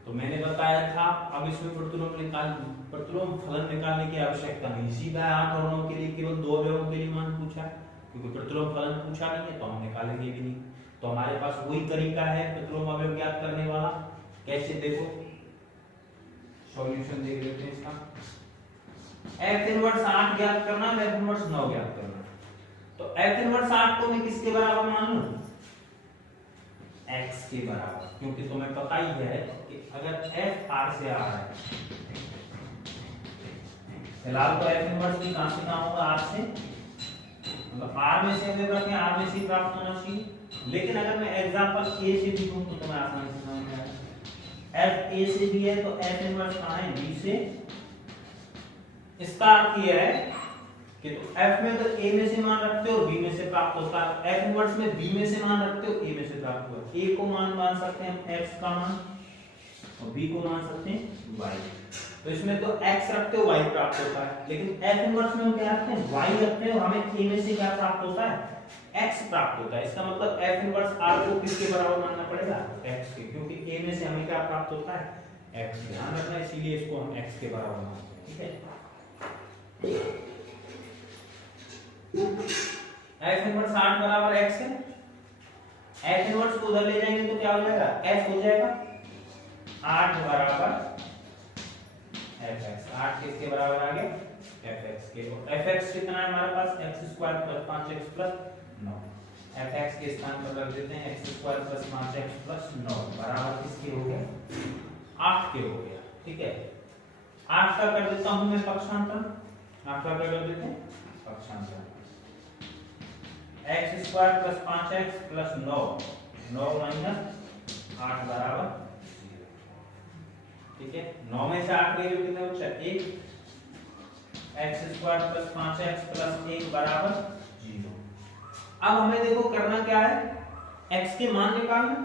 तो मैंने बताया था, अब इसमें प्रतिलोम फलन निकालने की आवश्यकता नहीं, सीधा 8 और 9 के लिए केवल 2 अवयवों के लिए मान पूछा, क्योंकि प्रतिलोम फलन पूछा नहीं है तो हम निकालेंगे भी नहीं। तो हमारे पास वही तरीका है प्रतिलोम अवयव ज्ञात करने वाला। कैसे, देखो सॉल्यूशन देख लेते हैं इसका। f इनवर्स 8 ज्ञात करना, f इनवर्स 9 ज्ञात करना। तो f इनवर्स 8 को मैं किसके बराबर मान लूं, x के बराबर, क्योंकि तुम्हें पता ही है कि अगर f r से r है, फिलहाल तो f इनवर्स भी कहां से कहां होगा, r से, मतलब r में से अगर रखें r में से प्राप्त होना चाहिए। लेकिन अगर मैं एग्जांपल a से भी दूं तो तुम्हें आसानी से समझ में आएगा। f a से भी है तो f इनवर्स कहां है, b से। इसका अर्थ यह है कि तो f में तो a में से मान रखते हो और b में से प्राप्त होता है, f इनवर्स में b में से मान रखते हो, a में से प्राप्त होता है। a को मान सकते हैं हम x का मान, और b को मान सकते हैं y। तो इसमें तो x रखते हो y प्राप्त होता है, लेकिन f इनवर्स में हम क्या रखते हैं, y रखते हैं, और हमें a में से क्या प्राप्त होता है, x प्राप्त होता है। इसका मतलब f इनवर्स r को किसके बराबर मानना पड़ेगा, x के, क्योंकि a में से हमें क्या प्राप्त होता है, x। ध्यान रखना, इसीलिए इसको हम x के बराबर मानते हैं। ठीक है, f इनवर्स 8 बराबर x है, f इनवर्स को उधर ले जाएंगे तो क्या हो जाएगा, f हो जाएगा 8 बराबर fx 8 किसके बराबर आ गया fx के। और fx कितना है हमारे पास x square plus 5x plus 9। fx के स्थान पर रख देते हैं x square plus 5x plus 9 बराबर किसके हो गया 8 के हो गया। ठीक है 8 का कर देता हूं मैं पक्षांतर, 8 का कर देते हैं पक्षांतर x square plus 5x plus 9 9 minus 8 बराबर 0। ठीक है 9 में से 8 गए कितने बचा 1 x square plus 5x plus 1 बराबर 0। अब हमें देखो करना क्या है x के मान निकालना।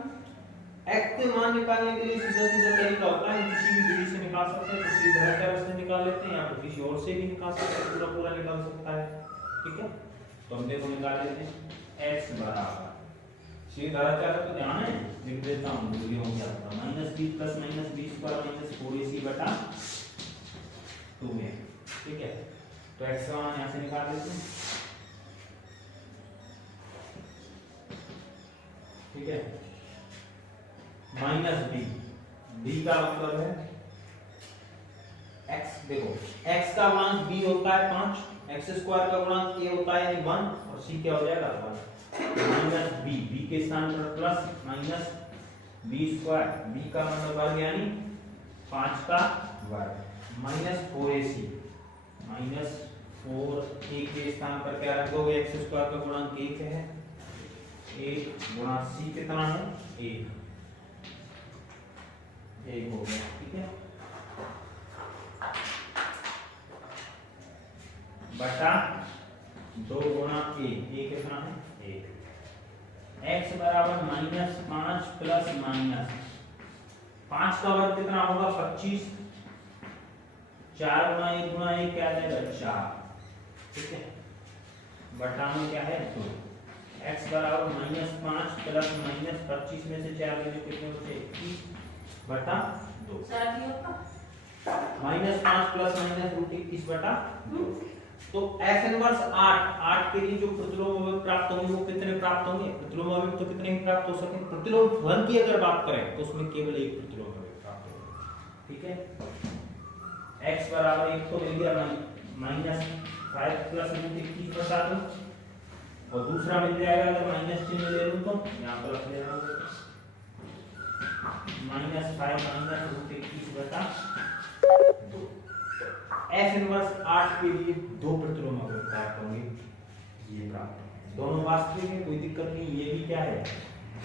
x के मान निकालने के लिए सीधा सीधा तरीका होता है किसी भी विधि से निकाल सकते हैं, तो सीधा से निकाल लेते हैं या तो किसी और से भी निकाल सकते हैं, पूरा पूरा निकाल सकता है। ठीक है तो हम देखो निकाल लेते हैं x बराबर सीधा चला तो ध्यान है लिख देता हूं मूल्य हो गया आपका -b plus -b square minus 4ac बटा 2 में। ठीक है तो x का मान यहां से निकाल लेते हैं। ठीक है -b का मतलब है x, देखो x का मान b होता है 5, x स्क्वायर का गुणांक a होता है 1 और c क्या हो जाएगा 1 -b के स्थान पर प्लस -b स्क्वायर b का मतलब वर्ग यानी 5 का वर्ग -4ac -4a के स्थान पर क्या रखोगे x स्क्वायर का गुणांक 1 है 1 गुणा c कितना है 1 हो गया। ठीक है बटा 2 गुणा a कितना है 1 x बराबर -5 प्लस -5 का वर्ग कितना होगा 25 4 गुणा 1 क्या आ जाएगा 4। ठीक है बटा में क्या है 2 x बराबर -5 प्लस -25 में से 4 ले कितने बचे 21 बटा 2 -5 प्लस -√21 बटा 2। तो f इनवर्स 8 के लिए जो प्रतिलोम अवयव प्राप्त होंगे वो कितने प्राप्त होंगे प्रतिलोम अवयव तो कितने ही प्राप्त हो सके। प्रतिलोम फलन की अगर बात करें तो उसमें केवल एक प्रतिलोम अवयव प्राप्त होगा। ठीक है x बराबर 1 को ले लिया -5 प्लस √21 बटा 2 और दूसरा मिल जाएगा अगर माइनस चिन्ह ले लूं तो यहां पर रख ले रहा हूं -5 -√21 बटा 2। f इनवर्स 8 के लिए दो प्रतिलोम अवयव प्राप्त होंगे ये प्राप्त होंगे दोनों वास्तविक है कोई दिक्कत नहीं। ये भी क्या है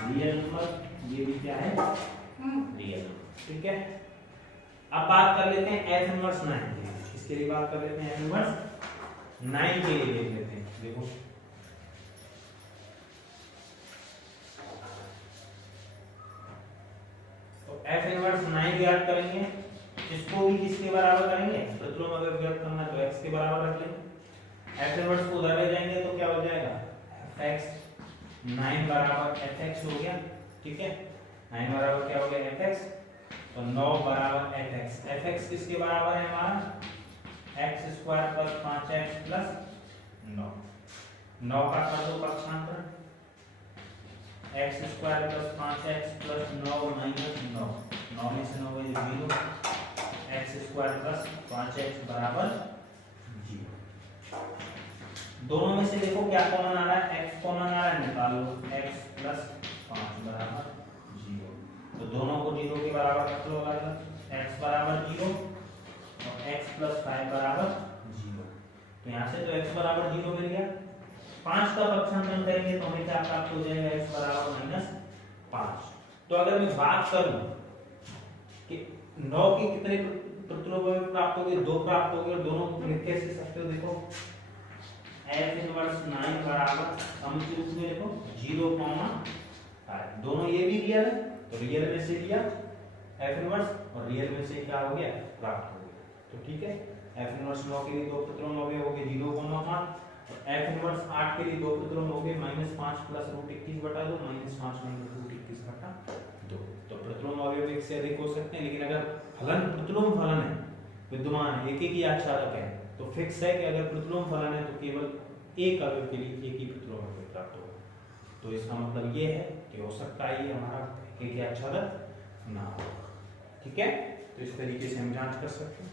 रियल नंबर ये भी क्या है रियल नंबर। ठीक है अब बात कर लेते हैं f इनवर्स 9 की। इसके लिए बात कर लेते हैं f इनवर्स 9 के लिए देख लेते हैं। देखो तो f इनवर्स 9 ज्ञात करेंगे इसको भी किसके बराबर करेंगे प्रतिलोम अवयव ज्ञात करना तो x के बराबर रख लेंगे। f इनवर्स को उधर ले जाएंगे तो क्या हो जाएगा fx 9 बराबर fx हो गया। ठीक है 9 बराबर क्या हो गया fx तो 9 बराबर fx fx किसके बराबर है हमारा x square plus 5x plus 9 9 का कर दो पक्षांतर x square plus 5x plus 9 minus 9 9 में से 9 गए 0 x स्क्वायर प्लस 5x बराबर 0। दोनों में से देखो क्या कॉमन आ रहा है x कॉमन आ रहा है निकाल लो x प्लस 5 बराबर 0 तो दोनों को 0 के बराबर रख लो अलग x बराबर 0 और x प्लस 5 बराबर 0। तो यहाँ से तो x बराबर 0 मिल गया 5 का पक्षांतर करेंगे तो हमें क्या प्राप्त हो जाएगा x बराबर -5। तो अगर मैं बात करूं कि 9 के कितने प्रतिलोम अवयव प्राप्त होंगे 2 प्राप्त होंगे और दोनों लिख कैसे सकते हो देखो f इनवर्स 9 बराबर हम इस रूप में देखो 0,5 दोनों ये भी रियल है तो रियल में से लिया f इनवर्स और रियल में से क्या हो गया प्राप्त हो गया। तो ठीक है f इनवर्स 9 के लिए दो प्रतिलोम अवयव हो गए 0,5 और f इनवर्स 8 के लिए दो प्रतिलोम हो गए -5 प्लस √21 बटा 2 -5 √21 बटा 2। तो प्रतिलोम अवयव एक से अधिक हो सकते हैं लेकिन अगर फलन प्रतिलोम फलन है विद्यमान है एक ही आच्छादक है तो फिक्स है कि अगर प्रतिलोम फलन है तो केवल एक अवयव के लिए एक ही प्रतिलोम अवयव प्राप्त होगा। तो इसका मतलब ये है कि हो सकता है ये हमारा एक ही आच्छादक ना हो। ठीक है तो इस तरीके से हम जांच कर सकते हैं।